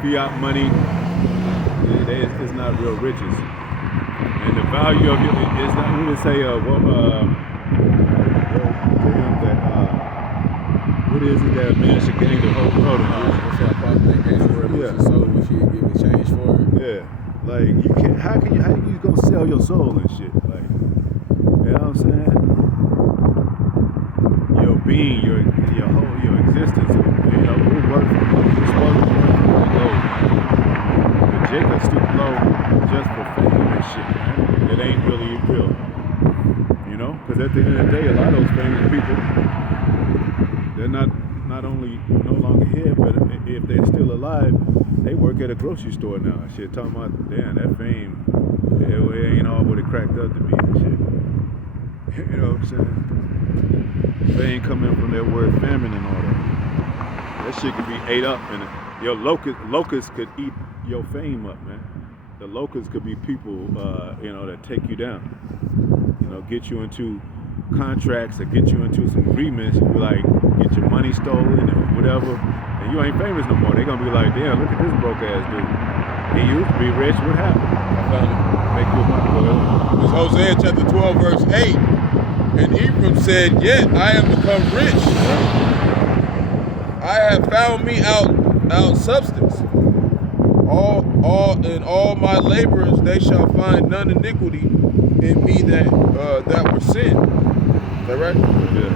fiat money, it's not real riches. And the value of your is not when they say what is it that man should gain the whole world? What's that profit that gain the world, lose his soul, which he give in change for it? Yeah, like you can't. How you gonna sell your soul and shit? Like, you know what I'm saying? Your being, your whole, your existence. You know, we're working. We're supposed to be working for gold. But Jacob stooped low just for fame and shit, man. It ain't really real. You know, because at the end of the day, a lot of those famous people, they're not only no longer here, but if they're still alive, they work at a grocery store now. Shit, talking about, damn, that fame, it ain't all what it cracked up to be and shit. You know what I'm saying? Fame coming from that word famine and all that. That shit could be ate up, and your locusts could eat your fame up, man. The locusts could be people, you know, that take you down. You know, get you into contracts or get you into some agreements. You be like, get your money stolen or whatever, and you ain't famous no more. They gonna be like, damn, look at this broke ass dude. He used to be rich. What happened? Make your money. It's Hosea chapter 12, verse 8. And Ephraim said, yet I am become rich. I have found me out substance. All my laborers, they shall find none iniquity in me that were sin. Is that right? Yeah.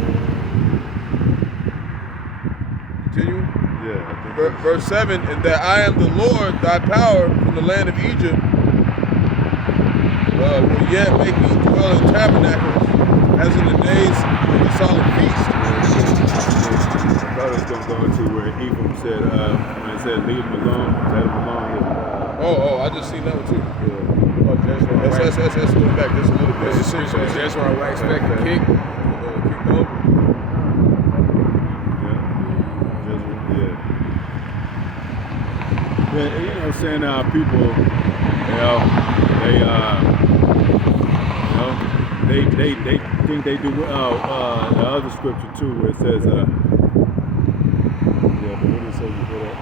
Continue. Yeah. Verse 7, and that I am the Lord, thy power from the land of Egypt, will yet make me dwell in tabernacles, as in the days of the solemn feast. I thought it was going to go into where Ephraim said, when it said, leave him alone, let him alone. Oh, I just seen that one too. Let's go back just a little bit. That's where I expect to kick over. Yeah, you know, saying people, you know, they think they do well. The other scripture too, where it says, yeah, but what did it say before that?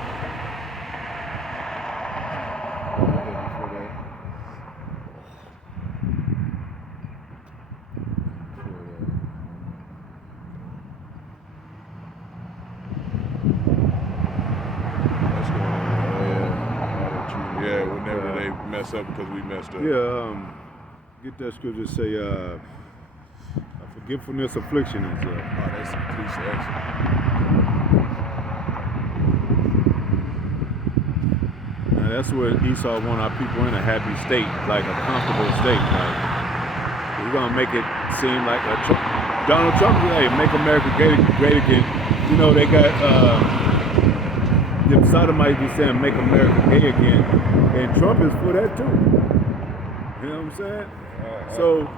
Yeah, whenever they mess up because we messed up. Yeah, get that scripture say, forgetfulness, affliction is. That's some cliches. Now that's where Esau want our people in a happy state, like a comfortable state. Like we're gonna make it seem like Donald Trump, hey, make America great again. You know they got the sodomites be saying make America gay again, and Trump is for that too. You know what I'm saying? So,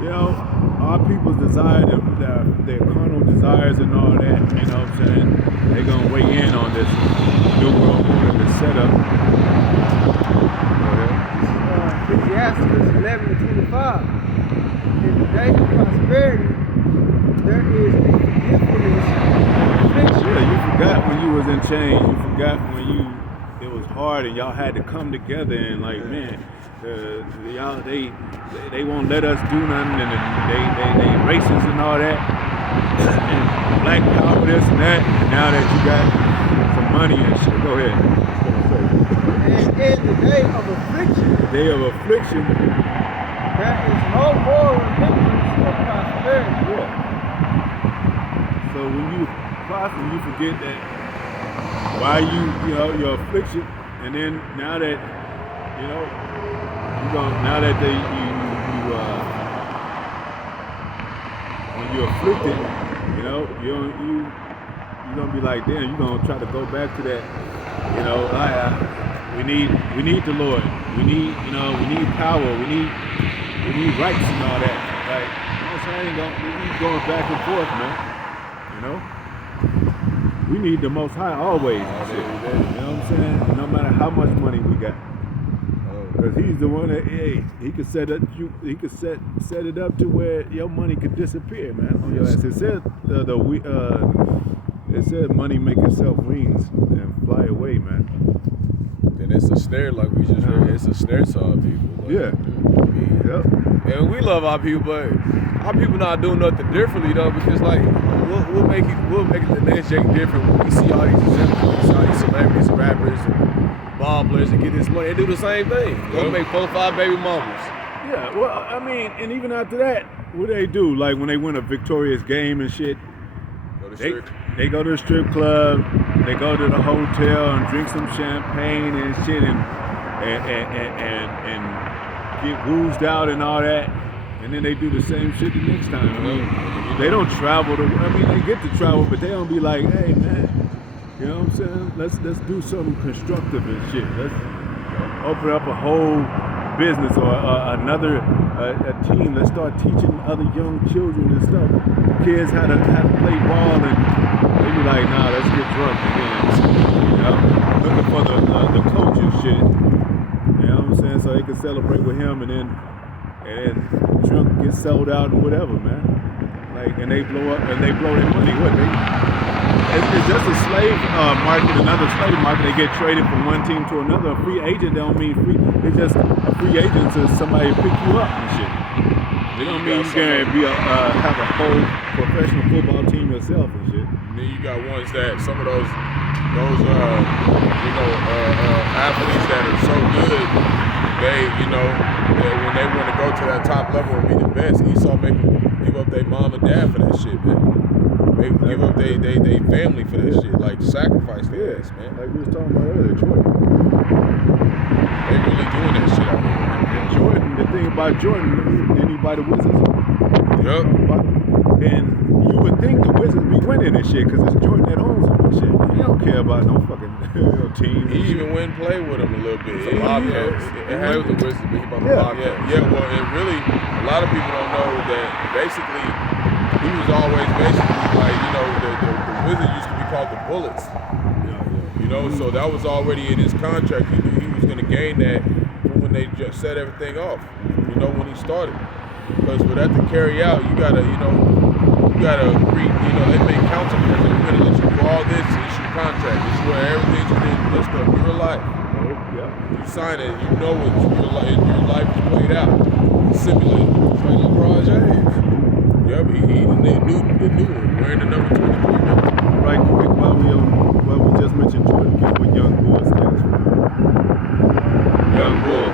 you know, our people's desire, their carnal desires and all that, you know what I'm saying? They're going to weigh in on this new world order, this setup. Ecclesiastes 11:25. In the day of prosperity, there is a forgetfulness. Yeah, you forgot when you was in chains. You forgot when it was hard and y'all had to come together and like, man, y'all they won't let us do nothing and they racist and all that and black power this and that. And now that you got some money and shit, go ahead. And in the day of affliction, Day of affliction, there is no more remembrance of prosperity. yeah. So when you prosper, you forget that why you know your affliction, and then now that you know now that when you're afflicted, you know you're gonna be like, damn, you're gonna try to go back to that, you know, we need the Lord, we need power, we need rights and all that. Like, you know what I'm saying? We keep going back and forth, man. You know? We need the Most High always. You know what I'm saying? No matter how much money we got. Because he's the one that, hey, he could set it up to where your money could disappear, man. On your ass. It said money make itself wings and fly away, man. And it's a snare, like we just heard. It's a snare to our people. Like, Yeah. mean, Yep. and we love our people, but our people not doing nothing differently though, because like we'll make it the next Jake different when we see all these examples, we see all these celebrities and rappers and ball players that get this money. They do the same thing. Go make 4 or 5 baby mamas. Yeah, well, I mean, and even after that, what do they do? Like when they win a victorious game and shit, they go to the strip club, they go to the hotel and drink some champagne and shit and get woozed out and all that. And then they do the same shit the next time. I mean, they don't travel. They get to travel, but they don't be like, hey, man, you know what I'm saying? Let's do something constructive and shit. Let's open up a whole business or another team. Let's start teaching other young children and stuff, kids how to play ball, and they be like, nah, let's get drunk again. You know, looking for the coach and shit. You know what I'm saying? So they can celebrate with him, and then drunk get sold out and whatever, man. Like, and they blow their money. It's just a slave market, another slave market. They get traded from one team to another. A free agent don't mean free. It's just a free agent to somebody pick you up and shit. They don't mean you can have a whole professional football team yourself and shit. And then you got ones that some of those athletes that are so good, that when they want to go to that top level and be the best, Esau make them give up their mom and dad for that shit, man. They give up their family for that shit, like sacrifice their ass, man. Like we was talking about earlier, Jordan. They really doing that shit out here, man. And Jordan, the thing about Jordan, then he buy the Wizards. Yep. And you would think the Wizards be winning this shit because it's Jordan that owns them and shit. He don't care about no fucking team. He even went and played with them a little bit. He played with the Wizards, but he bought the Bobcats. Yeah, well, and really, a lot of people don't know that basically he was always basically like, the Wizard used to be called the Bullets. So that was already in his contract. He knew he was going to gain that from when they just set everything off, when he started. Because for that to carry out, you gotta agree, they make counsel because they're going to let you do all this, it's your contract, it's where everything's been list of your life. You sign it, you know what your life is played out. Simulated. It's like LeBron James. Yep, he the new one, wearing the number 23. Right quick, while we just mentioned Jordan, guess what Young Bull stands for? Young Bull.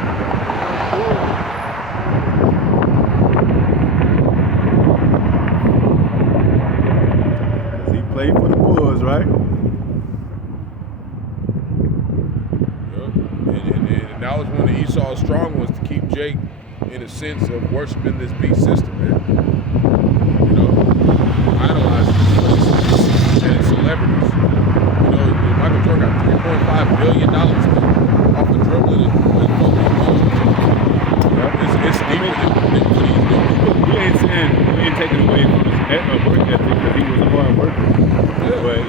He played for the Bulls, right? Yep. And that was one of Esau's strong ones, to keep Jake in a sense of worshiping this beast system, man. Idolizing and celebrities. Michael Jordan got $3.5 billion off of dribbling and focusing. It's deeper than what he's doing. We ain't taking away from his work ethic because he was a hard worker. Yeah. But,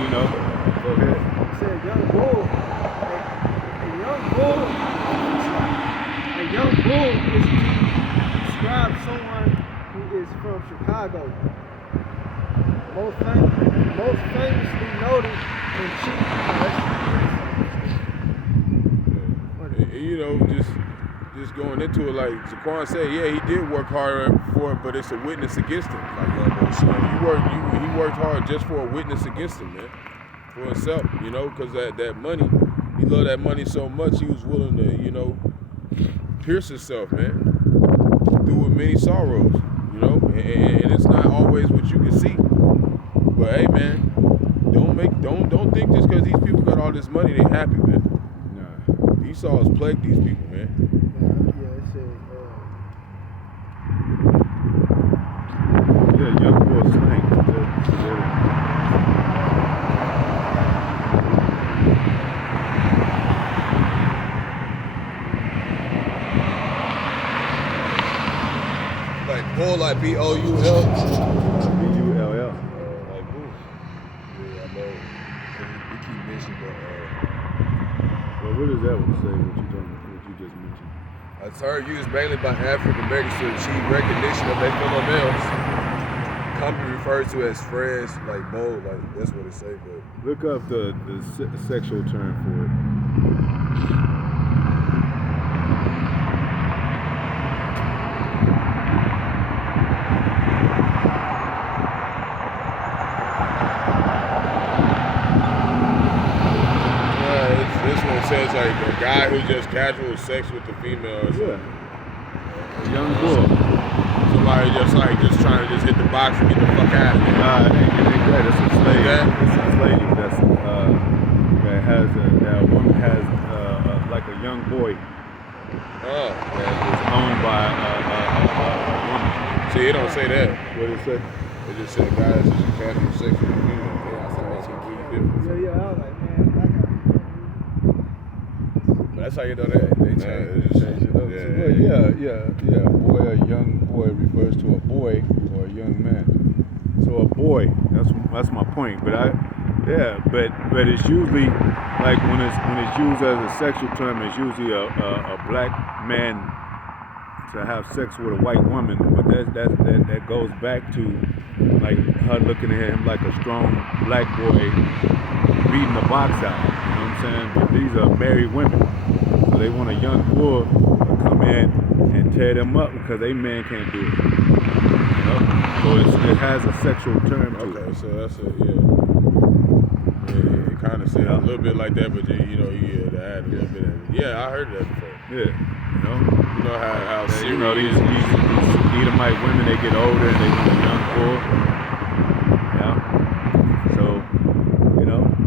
go ahead. Said young bull. A young bull is to describe someone who is from Chicago. Most famously noted in Chief. Just going into it, like Zaquan said, yeah, he did work hard for it, but it's a witness against him. Like he worked hard just for a witness against him, man, for himself, because that money, he loved that money so much, he was willing to, pierce himself, man, through with many sorrows, and it's not always what you can see. But hey, man, don't think just because these people got all this money, they happy, man. Nah. Esau has plagued these people, man. Yeah, it said. Young Bull slang. Like bull, like B-O-U-L. B-U-L-L. Like bull. Yeah, I know. We keep mentioning Well, what does that one say? What you just mentioned? a term used mainly by African Americans to achieve recognition of their fellow males. Commonly referred to as friends, like bold, like that's what it say. But Look up the sexual term for it. guy who's just casual sex with the female. Or Yeah. A young boy. Somebody just trying to just hit the box and get the fuck out of there. Nah, it ain't that. It's a slave. That? It's a slave that woman has like a young boy Oh. that is owned by a woman. See, it don't say that. What did it say? It just said guys just casual sex with the female. Yeah, I said that's completely different. Yeah, I was like, man, But that's how you know that they change it up. Yeah. Boy, a young boy refers to a boy or a young man. So a boy, that's my point. But it's usually like when it's used as a sexual term, it's usually a black man to have sex with a white woman. But that goes back to like her looking at him like a strong black boy beating the box out. You know what I'm saying? But these are married women. So they want a young bull to come in and tear them up because they man can't do it. You know? So it has a sexual term to it. Okay, so that's it, yeah. It kind of said a little bit like that, but then, to add a little bit of it. Yeah, I heard that before. Yeah, You know how serious these Edomite women, they get older and they want a young bull. Yeah. So,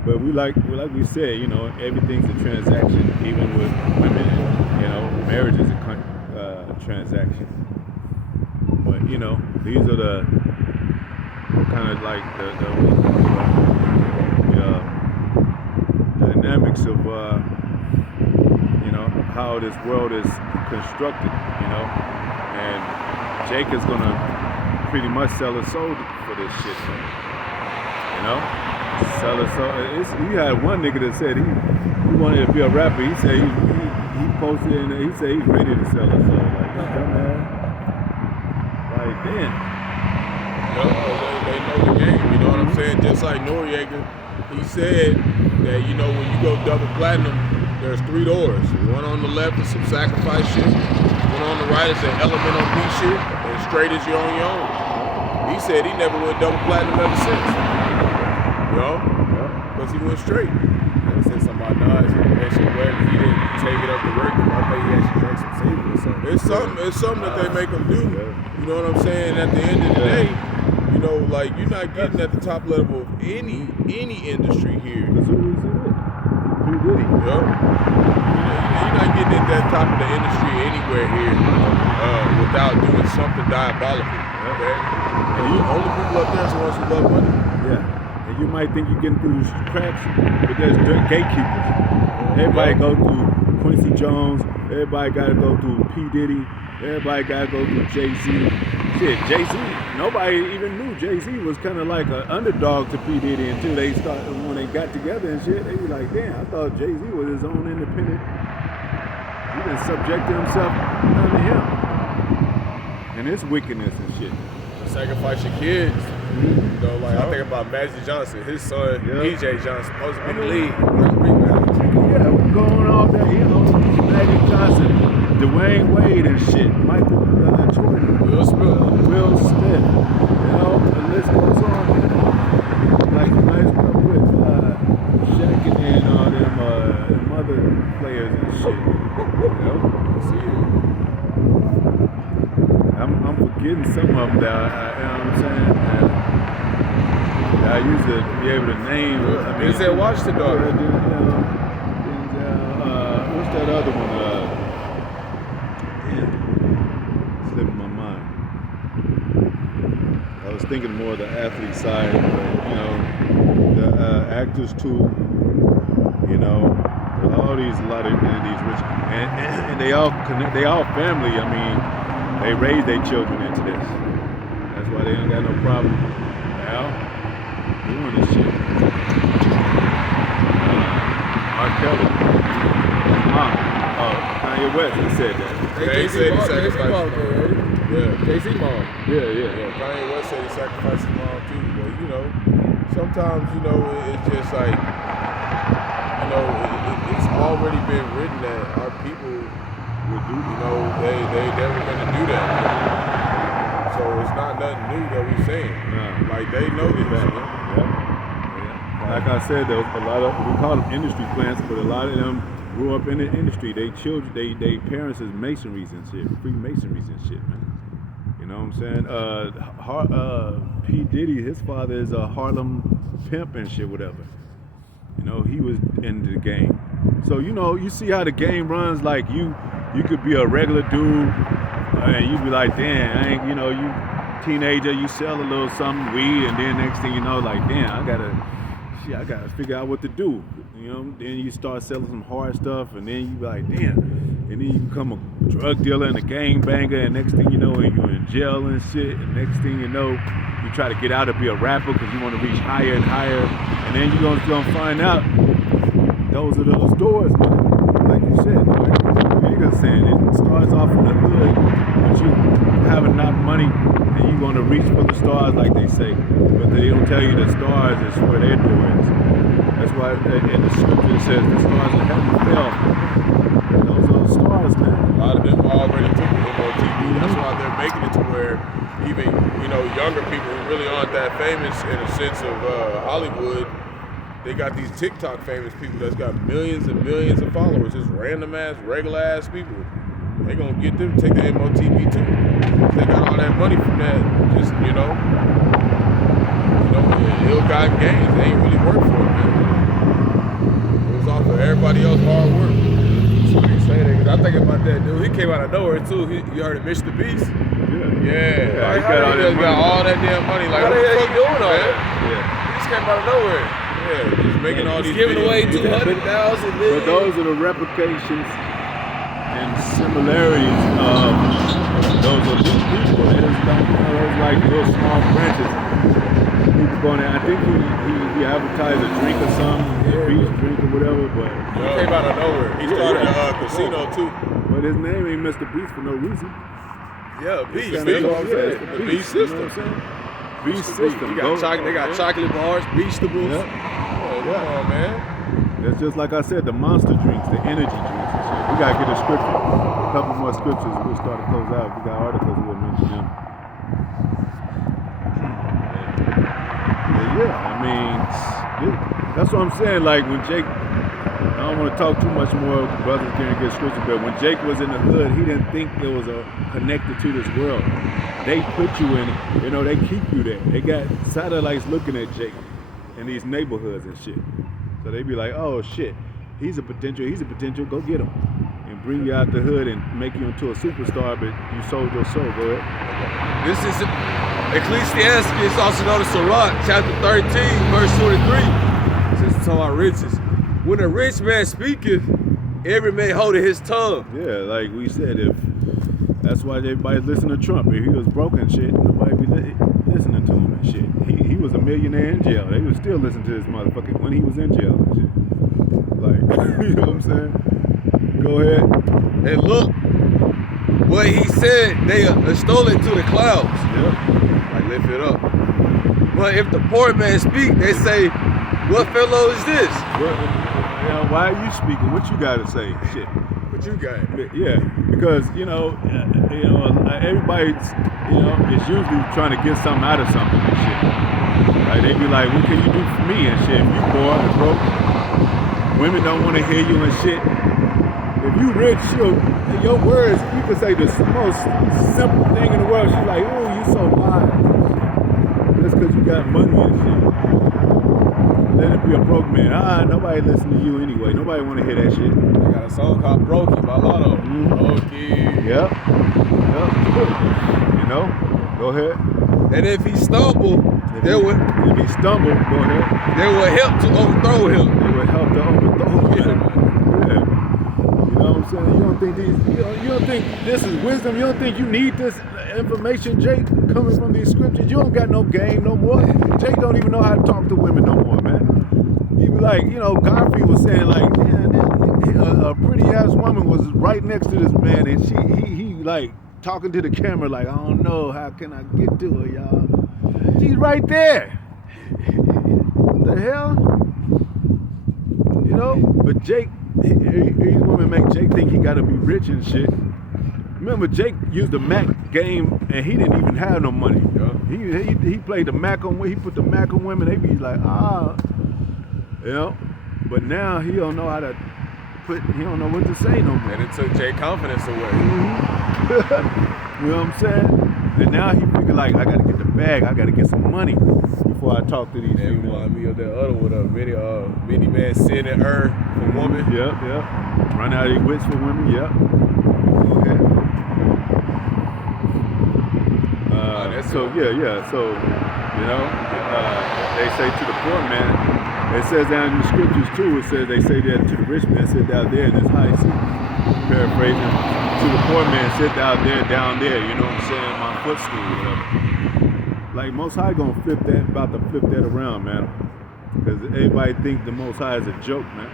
but like we said, everything's a transaction, even with women. Marriage is a transaction. But these are the kind of like the dynamics of how this world is constructed. And Jake is gonna pretty much sell his soul for this shit, man. Sell his soul. You had one nigga that said he wanted to be a rapper. He said he posted and he said he's ready to sell his soul. Like, dumbass. Like, damn. They know the game, you know what I'm saying? Just like Noriega, he said that, when you go double platinum, there's 3 doors. One on the left is some sacrifice shit. One on the right is an element on beat shit. And straight is you're on your own. He said he never went double platinum ever since. Because he went straight. I said something about Nas and mentioned where he didn't take it up to work. I think he actually drank some savor or something. It's something that they make him do. You know what I'm saying? At the end of the day, like you're not getting at the top level of any industry here. Because who is it? P. Diddy. You're not getting at that top of the industry anywhere here without doing something diabolical. Okay? And the only people up there is the ones who love money. Yeah. And you might think you're getting through the cracks, but there's gatekeepers. Everybody go through Quincy Jones. Everybody got to go through P. Diddy. Everybody got to go through Jay-Z. Shit, Jay-Z, nobody even knew Jay-Z was kind of like an underdog to P. Diddy until they started, when they got together and shit, they were like, damn, I thought Jay-Z was his own independent. He done subjected himself under him. And his wickedness and shit. Sacrifice your kids. I think about Magic Johnson, his son, EJ Johnson, supposed to be in the league. Yeah, we're going all day, Magic Johnson, Dwayne Wade and shit, Michael Jordan, Will Smith, the list goes on. Like you might as well put Shaq and all them other players and shit. I'm forgetting some of them that you know what I'm saying? That I used to be able to name. He said Washington dog. What's that other one? Slipping my mind. I was thinking more of the athlete side, but the actors too. All these, a lot of these rich, and they all connect. They all family. I mean, they raise their children into this. That's why they don't got no problem now doing this shit. R. Kelly, Kanye West, he said that. He said he sacrificed his mom. Jay-Z mom. Yeah. Kanye West said he sacrificed his mom too. But sometimes it's just like it's already been written that our people would do. They were gonna do that. So it's not nothing new that we're saying. Nah. Like they know this. Yeah. Like I said, there was a lot of, we call them industry plants, but a lot of them grew up in the industry. They parents is masonries and shit, Freemasonries and shit, man. You know what I'm saying? P. Diddy, his father is a Harlem pimp and shit, whatever. You know, he was into the game. So, you know, you see how the game runs. Like, you could be a regular dude, and you be like, damn, I ain't, you know, you teenager, you sell a little something, weed, and then next thing you know, like, damn, I gotta figure out what to do. You know, then you start selling some hard stuff, and then you be like, damn, and then you become a drug dealer and a gang banger, and next thing you know, you're in jail and shit, and next thing you know, you try to get out to be a rapper because you want to reach higher and higher, and then you're gonna find out those are those doors, man. Like you said, like niggas saying, it starts off in the hood, but you have enough money and you're gonna reach for the stars, like they say, but they don't tell you the stars is where their door is. That's why in the scripture it says the stars of heaven fell. Those are the stars, man. A lot of them already took the MOTV. That's why they're making it to where even, you know, younger people who really aren't that famous in the sense of Hollywood, they got these TikTok famous people that's got millions and millions of followers, just random ass, regular ass people. They gonna get them to take the MOTV too. They got all that money from that, just, you know, ill-gotten gains. They ain't really work for it, man. It was off of everybody else's hard work. That's what you say that, because I think about that dude. He came out of nowhere too. You heard of Mr. Beast? Yeah. Like, He got all that damn money. Like, how the hell he doing all that? Yeah. He just came out of nowhere. Yeah, just making all these He's giving away videos. 200,000. But those are the replications and similarities of those are new people. It's like little small branches. People going there. I think he advertised a drink or something, a beach drink or whatever, but He came out of nowhere. He started a casino too. but his name ain't Mr. Beast for no reason. Yeah, Beast. That's That's what I'm saying. The Beast system. You know what I'm saying? Beast system. They got chocolate bars, Beastables. Yep. Come on, man. That's just like I said, the monster drinks, the energy drinks and shit. We gotta get a scripture, a couple more scriptures, and we'll start to close out. We got articles we'll mention them. Yeah, I mean, that's what I'm saying. Like when Jake, I don't want to talk too much more, brothers can't get scripture, but when Jake was in the hood, he didn't think there was a connected to this world. They put you in it, you know, they keep you there. They got satellites looking at Jake in these neighborhoods and shit. So they be like, oh shit, he's a potential, go get him. And bring you out the hood and make you into a superstar, but you sold your soul, go ahead. This is Ecclesiastes, also known as Sirach, chapter 13, verse 23. Says, so our riches. When a rich man speaketh, every man holdeth his tongue. Yeah, like we said, if that's why everybody listen to Trump. If he was broke and shit, nobody be listening to him and shit. He was a millionaire in jail. They would still listen to this motherfucker when he was in jail and shit. Like, you know what I'm saying? Go ahead. And look, what he said, they stole it to the clouds. Yep. Like, lift it up. But if the poor man speak, they say, what fellow is this? You know, why are you speaking? What you got to say? Shit. What you got? Yeah, because everybody's is usually trying to get something out of something and shit. Like they be like, what can you do for me and shit? If you poor and broke, women don't want to hear you and shit. If you rich, your words, you can say the most simple thing in the world. She's like, oh, you so wise. That's because you got money and shit. Let it be a broke man. Nobody listen to you anyway. Nobody want to hear that shit. They got a song called Brokey by Lotto. Brokey. Yep. You know, go ahead. And if he stumble, If he stumble, go ahead. they will help to overthrow him. They would help to overthrow him. Yeah. You know what I'm saying? You don't think this is wisdom? You don't think you need this information, Jake, coming from these scriptures? You don't got no game no more. Jake don't even know how to talk to women no more, man. He be like, Godfrey was saying like, a pretty ass woman was right next to this man, and he like talking to the camera like, I don't know, how can I get to her, y'all? She's right there. What the hell? But Jake, these women make Jake think he gotta be rich and shit. Remember, Jake used the Mac game and he didn't even have no money. Yeah. He played the Mac on, he put the Mac on women, they be like, But now he don't know how to he don't know what to say no more. And it took Jay confidence away. You know what I'm saying? And now he figure like, I gotta get the bag, I gotta get some money before I talk to these That people. remind me of that other one, many man sin and err for woman. Yep. Run out of your wits for women, yep. Okay. So, they say to the poor man, it says down in the scriptures too, it says they say that to the rich man, sit down there in this high seat. Paraphrasing, to the poor man, sit down there, you know what I'm saying, my footstool, whatever. Like Most High about to flip that around, man. Because everybody think the Most High is a joke, man.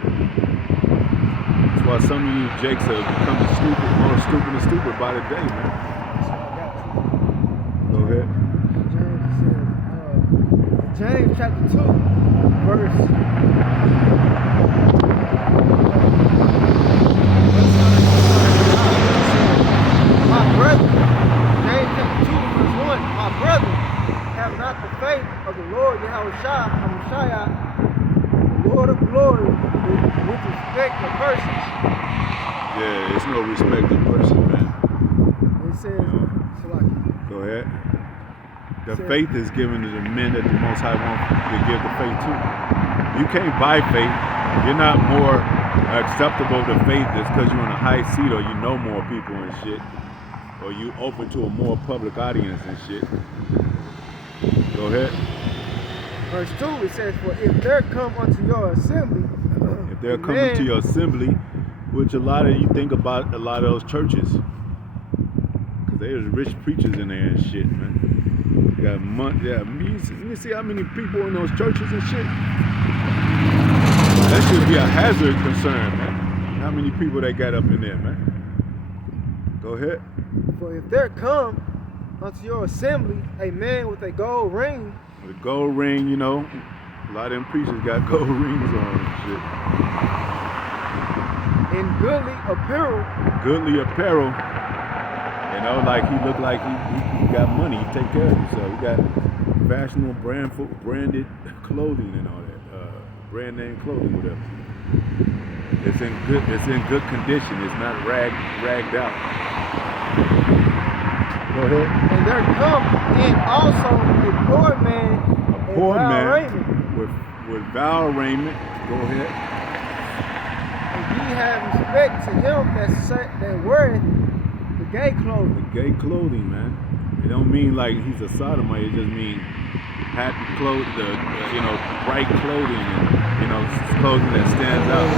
That's why some of you jakes are becoming more stupid by the day, man. Go ahead. James chapter 2, verse. My brother, James chapter 2, verse 1. My brother, have not the faith of the Lord Yahushua, the Lord of glory, with respect of persons. Yeah, it's no respect of person, man. It says, Go ahead. The faith is given to the men that the Most High wants to give the faith to. You can't buy faith. You're not more acceptable to faith just because you're on a high seat or you know more people and shit. Or you open to a more public audience and shit. Go ahead. Verse 2, it says, for if there come unto your assembly, if they're coming to your assembly, which a lot of you think about a lot of those churches. Because there's rich preachers in there and shit, man. Got money, let me see how many people in those churches and shit. That should be a hazard concern, man. How many people they got up in there, man? Go ahead. For if there come unto your assembly a man with a gold ring. With a gold ring, you know, a lot of them preachers got gold rings on and shit. In goodly apparel. Goodly apparel. You know, like he looked like he got money, he take care of himself. He got fashionable branded clothing and all that, brand name clothing, whatever. It's in good condition. It's not ragged out. Go ahead. And there come in also a poor man, with foul raiment. Go ahead. And ye have respect to him that weareth the gay clothing. The gay clothing, man. It don't mean like he's a sodomite. It just means happy clothing, bright clothing, and clothing that stands out.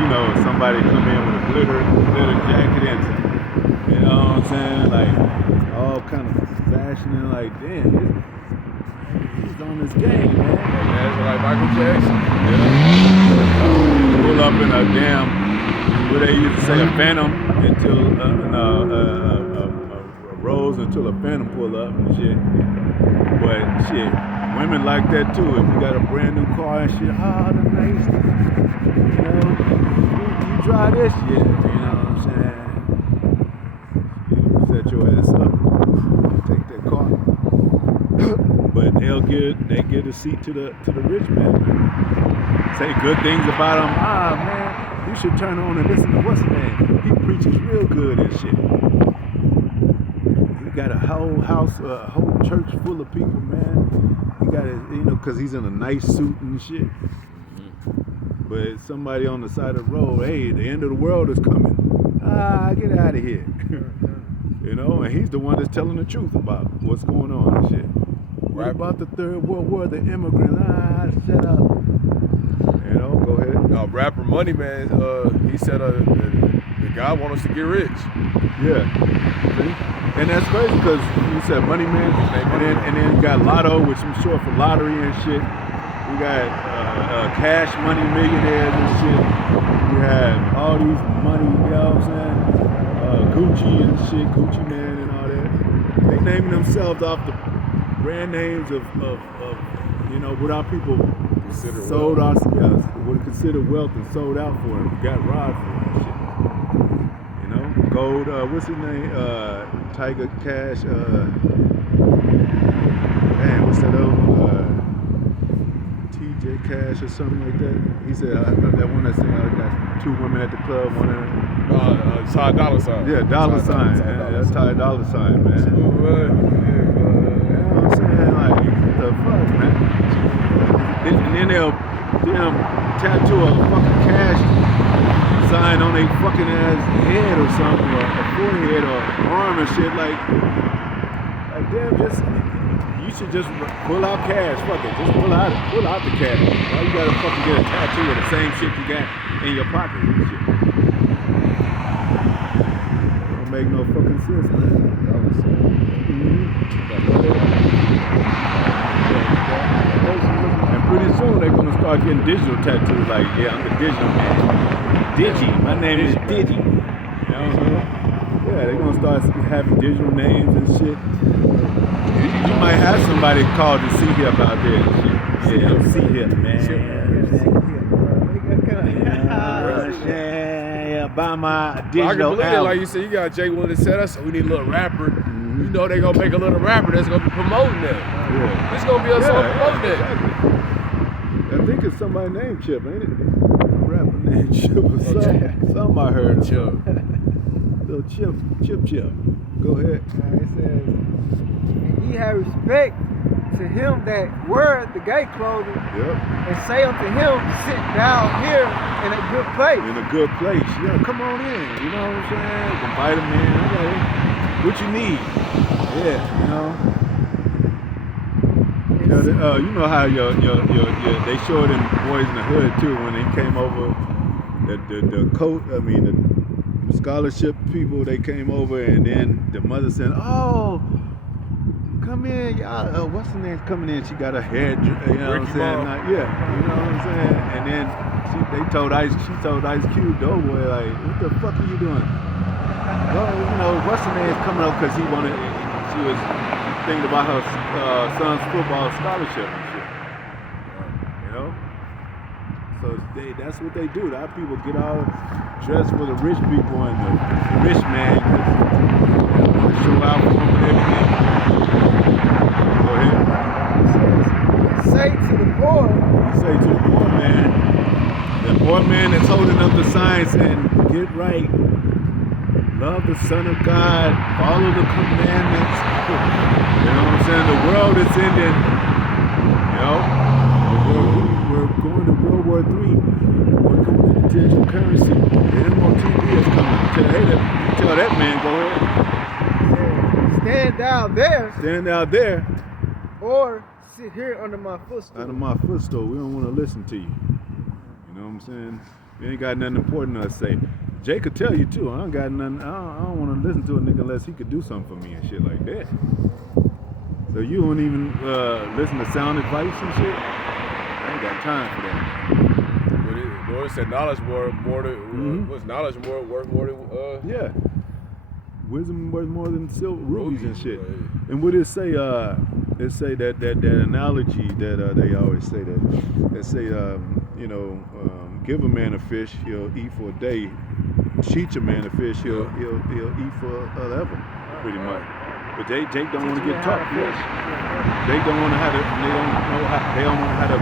You know, like somebody come in with a glitter jacket and you know what I'm saying, like all kind of fashion and like, damn, he's on this game, man. That's like Michael Jackson. Yeah. Pull up in a damn, what they used to say, a phantom until a rose until a phantom pull up and shit. But shit, women like that too. If you got a brand new car and shit, the nice, you drive this shit, you know what I'm saying? You set your ass up, take that car. But they give the seat to the rich man. Say good things about him. Man, you should turn on and listen to what's his name. He preaches real good and shit. He got a whole house, a whole church full of people, man. He got his, because he's in a nice suit and shit. But somebody on the side of the road, hey, the end of the world is coming. Get out of here. And he's the one that's telling the truth about what's going on and shit. What about the Third World War, the immigrants? Shut up. Go ahead. Rapper Money Man, he said the guy want us to get rich. Yeah. See? And that's crazy because you said Money Man, and then you got Lotto, which I'm short for lottery and shit. We got Cash Money Millionaires and shit. We have all these money, you know what I'm saying? Gucci and shit, Gucci Man and all that. They naming themselves off the brand names of what our people sold us, would consider wealth and sold out for and got robbed for and shit. Gold, what's his name? Tiger Cash, what's that old TJ Cash or something like that. He said that one that said I got 2 women at the club, one of them. Ty Dollar Sign. Yeah, dollar sign. That's Ty Dollar Sign, man. You know what I'm saying? Like, what the fuck, man? And then they'll tattoo a fucking cash sign on their fucking ass head or something, or a forehead or arm and shit. Like damn, you should just pull out cash. Fuck it, just pull out the cash. Why you gotta fucking get a tattoo of the same shit you got in your pocket and shit? Don't make no fucking sense, man. And pretty soon they're gonna start getting digital tattoos. Like, yeah, I'm the digital man. Digi, my name is Digi. You know what I'm saying? Yeah, they're gonna start having digital names and shit. You might have somebody called to see here about that shit. Yeah, see here, man. Yeah, buy my digital I can believe album. it, like you said, you got Jay willing to set us, so we need a little rapper. You know they gonna make a little rapper that's gonna be promoting that. Yeah. It's gonna be a song promoting that. Exactly. I think it's somebody named Chip, ain't it? A rapper named Chip or something. Something I heard. Chip. Little Chip. Go ahead. It says, and ye have respect to him that wear the gay clothing, and say unto him, sit down here in a good place. In a good place. Yeah, come on in. You know what I'm saying? Invite him in. Okay. What you need? Yeah, you know. You know how they showed them Boys in the Hood too when they came over. The scholarship people, they came over, and then the mother said, "Oh, come in, y'all. What's her name coming in? She got her hair, you know what I'm saying? Yeah, you know what I'm saying? And then she told Ice Cube, Doughboy, like, what the fuck are you doing? Well, you know, what's her name coming up because she was thinking about her son's football scholarship and shit. You know? So that's what they do. A lot of people get all dressed for the rich people and the rich man want to show out for them and everything. Go ahead. Say to the poor. Say to the poor man. The poor man that's holding up the sign saying, get right. Love the Son of God. Follow the commandments. You know what I'm saying? The world is ending. You know? We're going to World War III. We're going to digital currency. The MOTV is coming. Tell that man, go ahead. Stand down there. Stand out there. Or sit here under my footstool. Under my footstool. We don't want to listen to you. You know what I'm saying? You ain't got nothing important to say. Jay could tell you too. I don't got nothing. I don't want to listen to a nigga unless he could do something for me and shit like that. So you don't even listen to sound advice and shit? I ain't got time for that. But Lord said knowledge more than was knowledge worth more than yeah. Wisdom worth more than silver rubies and shit. Right. And what it say? It say that analogy that they always say that. They say give a man a fish, he'll eat for a day. Teach a man a fish, he'll eat for ever, pretty much. But Jake don't want to get taught fish. They don't want to how to. They don't want how to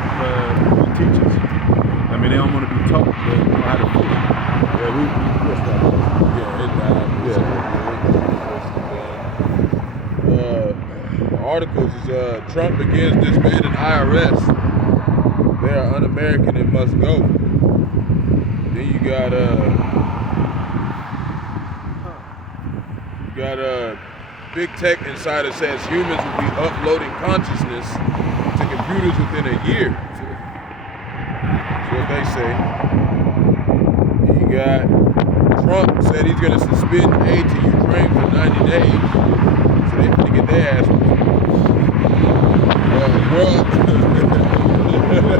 be teachers. I mean, they don't want to be taught how to fish. Yeah, we just The articles is Trump begins disbanding IRS. They are un-American and must go. Then you got Big Tech Insider says humans will be uploading consciousness to computers within a year. That's what they say. You got Trump said he's going to suspend aid to Ukraine for 90 days. So they finna get their ass whooped.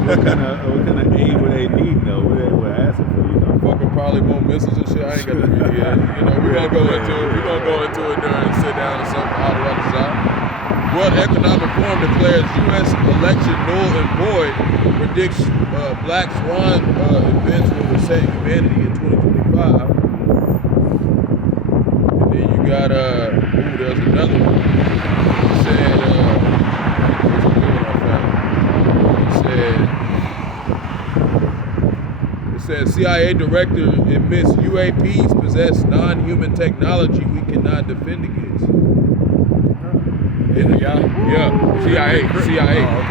what kind of aid would they need though? What they asking for, you know? Fucking probably more missiles and shit. I ain't got to read it. You know, we're gonna go into it during sit down and something out of the side. World Economic Forum declares U.S. election null and void, predicts Black Swan events will save humanity in 2025. And then you got there's another one. He said It says CIA director admits UAPs possess non-human technology we cannot defend against. Yeah, CIA. Oh, okay.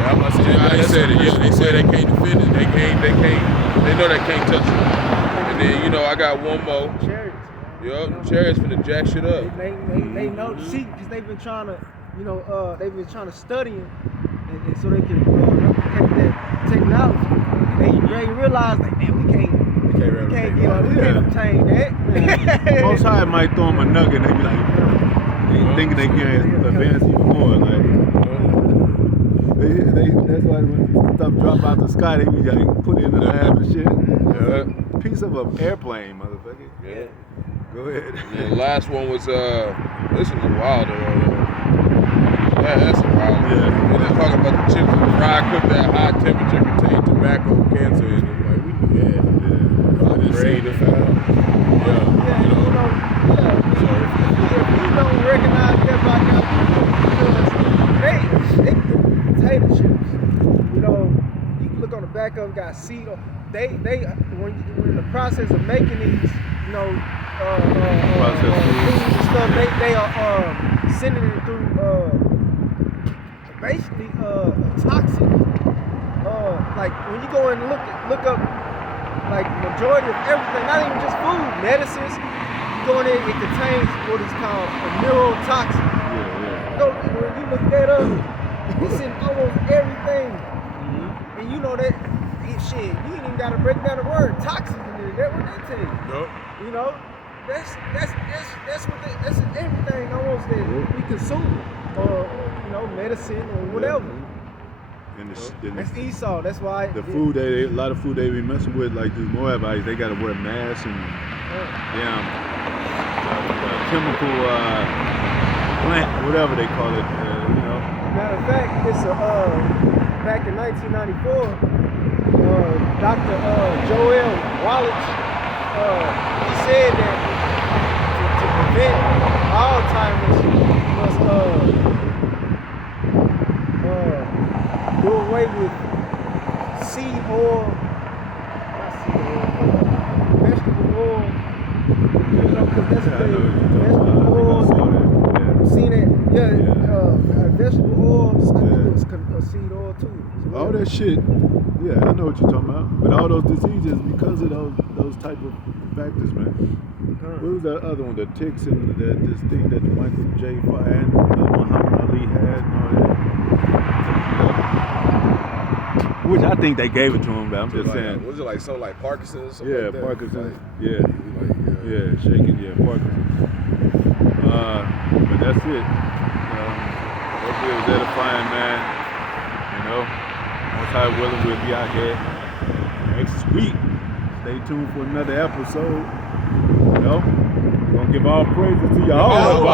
I'm about to say, They said it. Yeah, they said they can't defend it. They know they can't touch it. And then I got one more. Chariots. Yup, Chariots finna jack shit up. They know the seat because they've been trying to, they've been trying to study it, and so they can replicate that technology. They realize like, man, we can't obtain that. Most high might throw them a nugget and they be like, they thinking they can advance even more. Like, that's why when stuff drop out the sky, they be like put it in the lab and shit. Yeah. Piece of an airplane, motherfucker. Yeah. Go ahead. And the last one was this was a while ago. That's a while ago. Yeah. We're just talking about the chips and fried cooked at high temperature contain tobacco, cancer in it. Like we knew that. Yeah. I didn't see the foul. If you don't recognize that by now, because they do potato chips. You can look on the back of it, got seed. They when in the process of making these, foods and stuff, they are sending it through basically toxic. Like when you go and look up like majority of everything, not even just food, medicines. You go in there, it contains what is called a neurotoxin. When you look that up, it's in almost everything. And you know that shit, you ain't even gotta break down the word toxin in there. That's what they tell you. Nope. That's in everything almost that we consume, or medicine or whatever. And That's Esau. That's why the food a lot of food they be messing with, like these Moabites, they gotta wear masks and chemical plant, whatever they call it. Matter of fact, it's back in 1994, Dr. Joel Wallach, he said that to prevent Alzheimer's, you must do away with seed oil, not seed oil, vegetable oil. Because that's vegetable oil. Seen it? Vegetable oil. I think it was seed oil too. All that shit. Yeah, I know what you're talking about. But all those diseases because of those type of factors, man. What was that other one? The ticks and this thing that Michael J. and Muhammad Ali had and all that. Which I think they gave it to him, but I'm just saying. Was it like something like Parkinson's? Yeah, like Parkinson's. Like, Shaking. Yeah, Parkinson's. But that's it. Hopefully it was edifying, man. Once I willing, we'll be out here next week. Stay tuned for another episode. We're gonna give all praises to y'all.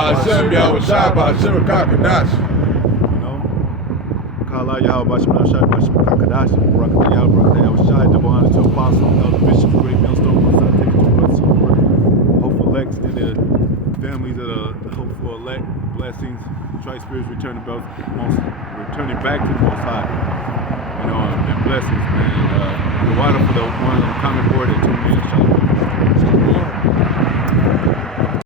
Kala Yahweh Bashman Shai Bashman Kakadash, Brakata Yahweh Brakata Yahweh Shai, double honor to Apostle, Elder Bishop, Great Millstone, my son, take it to bless your work. Hope for elects and the families that are hope for elect blessings, tri-spirits returning back to the Most High. And blessings, man. The water for the one on the comment board at 2 minutes.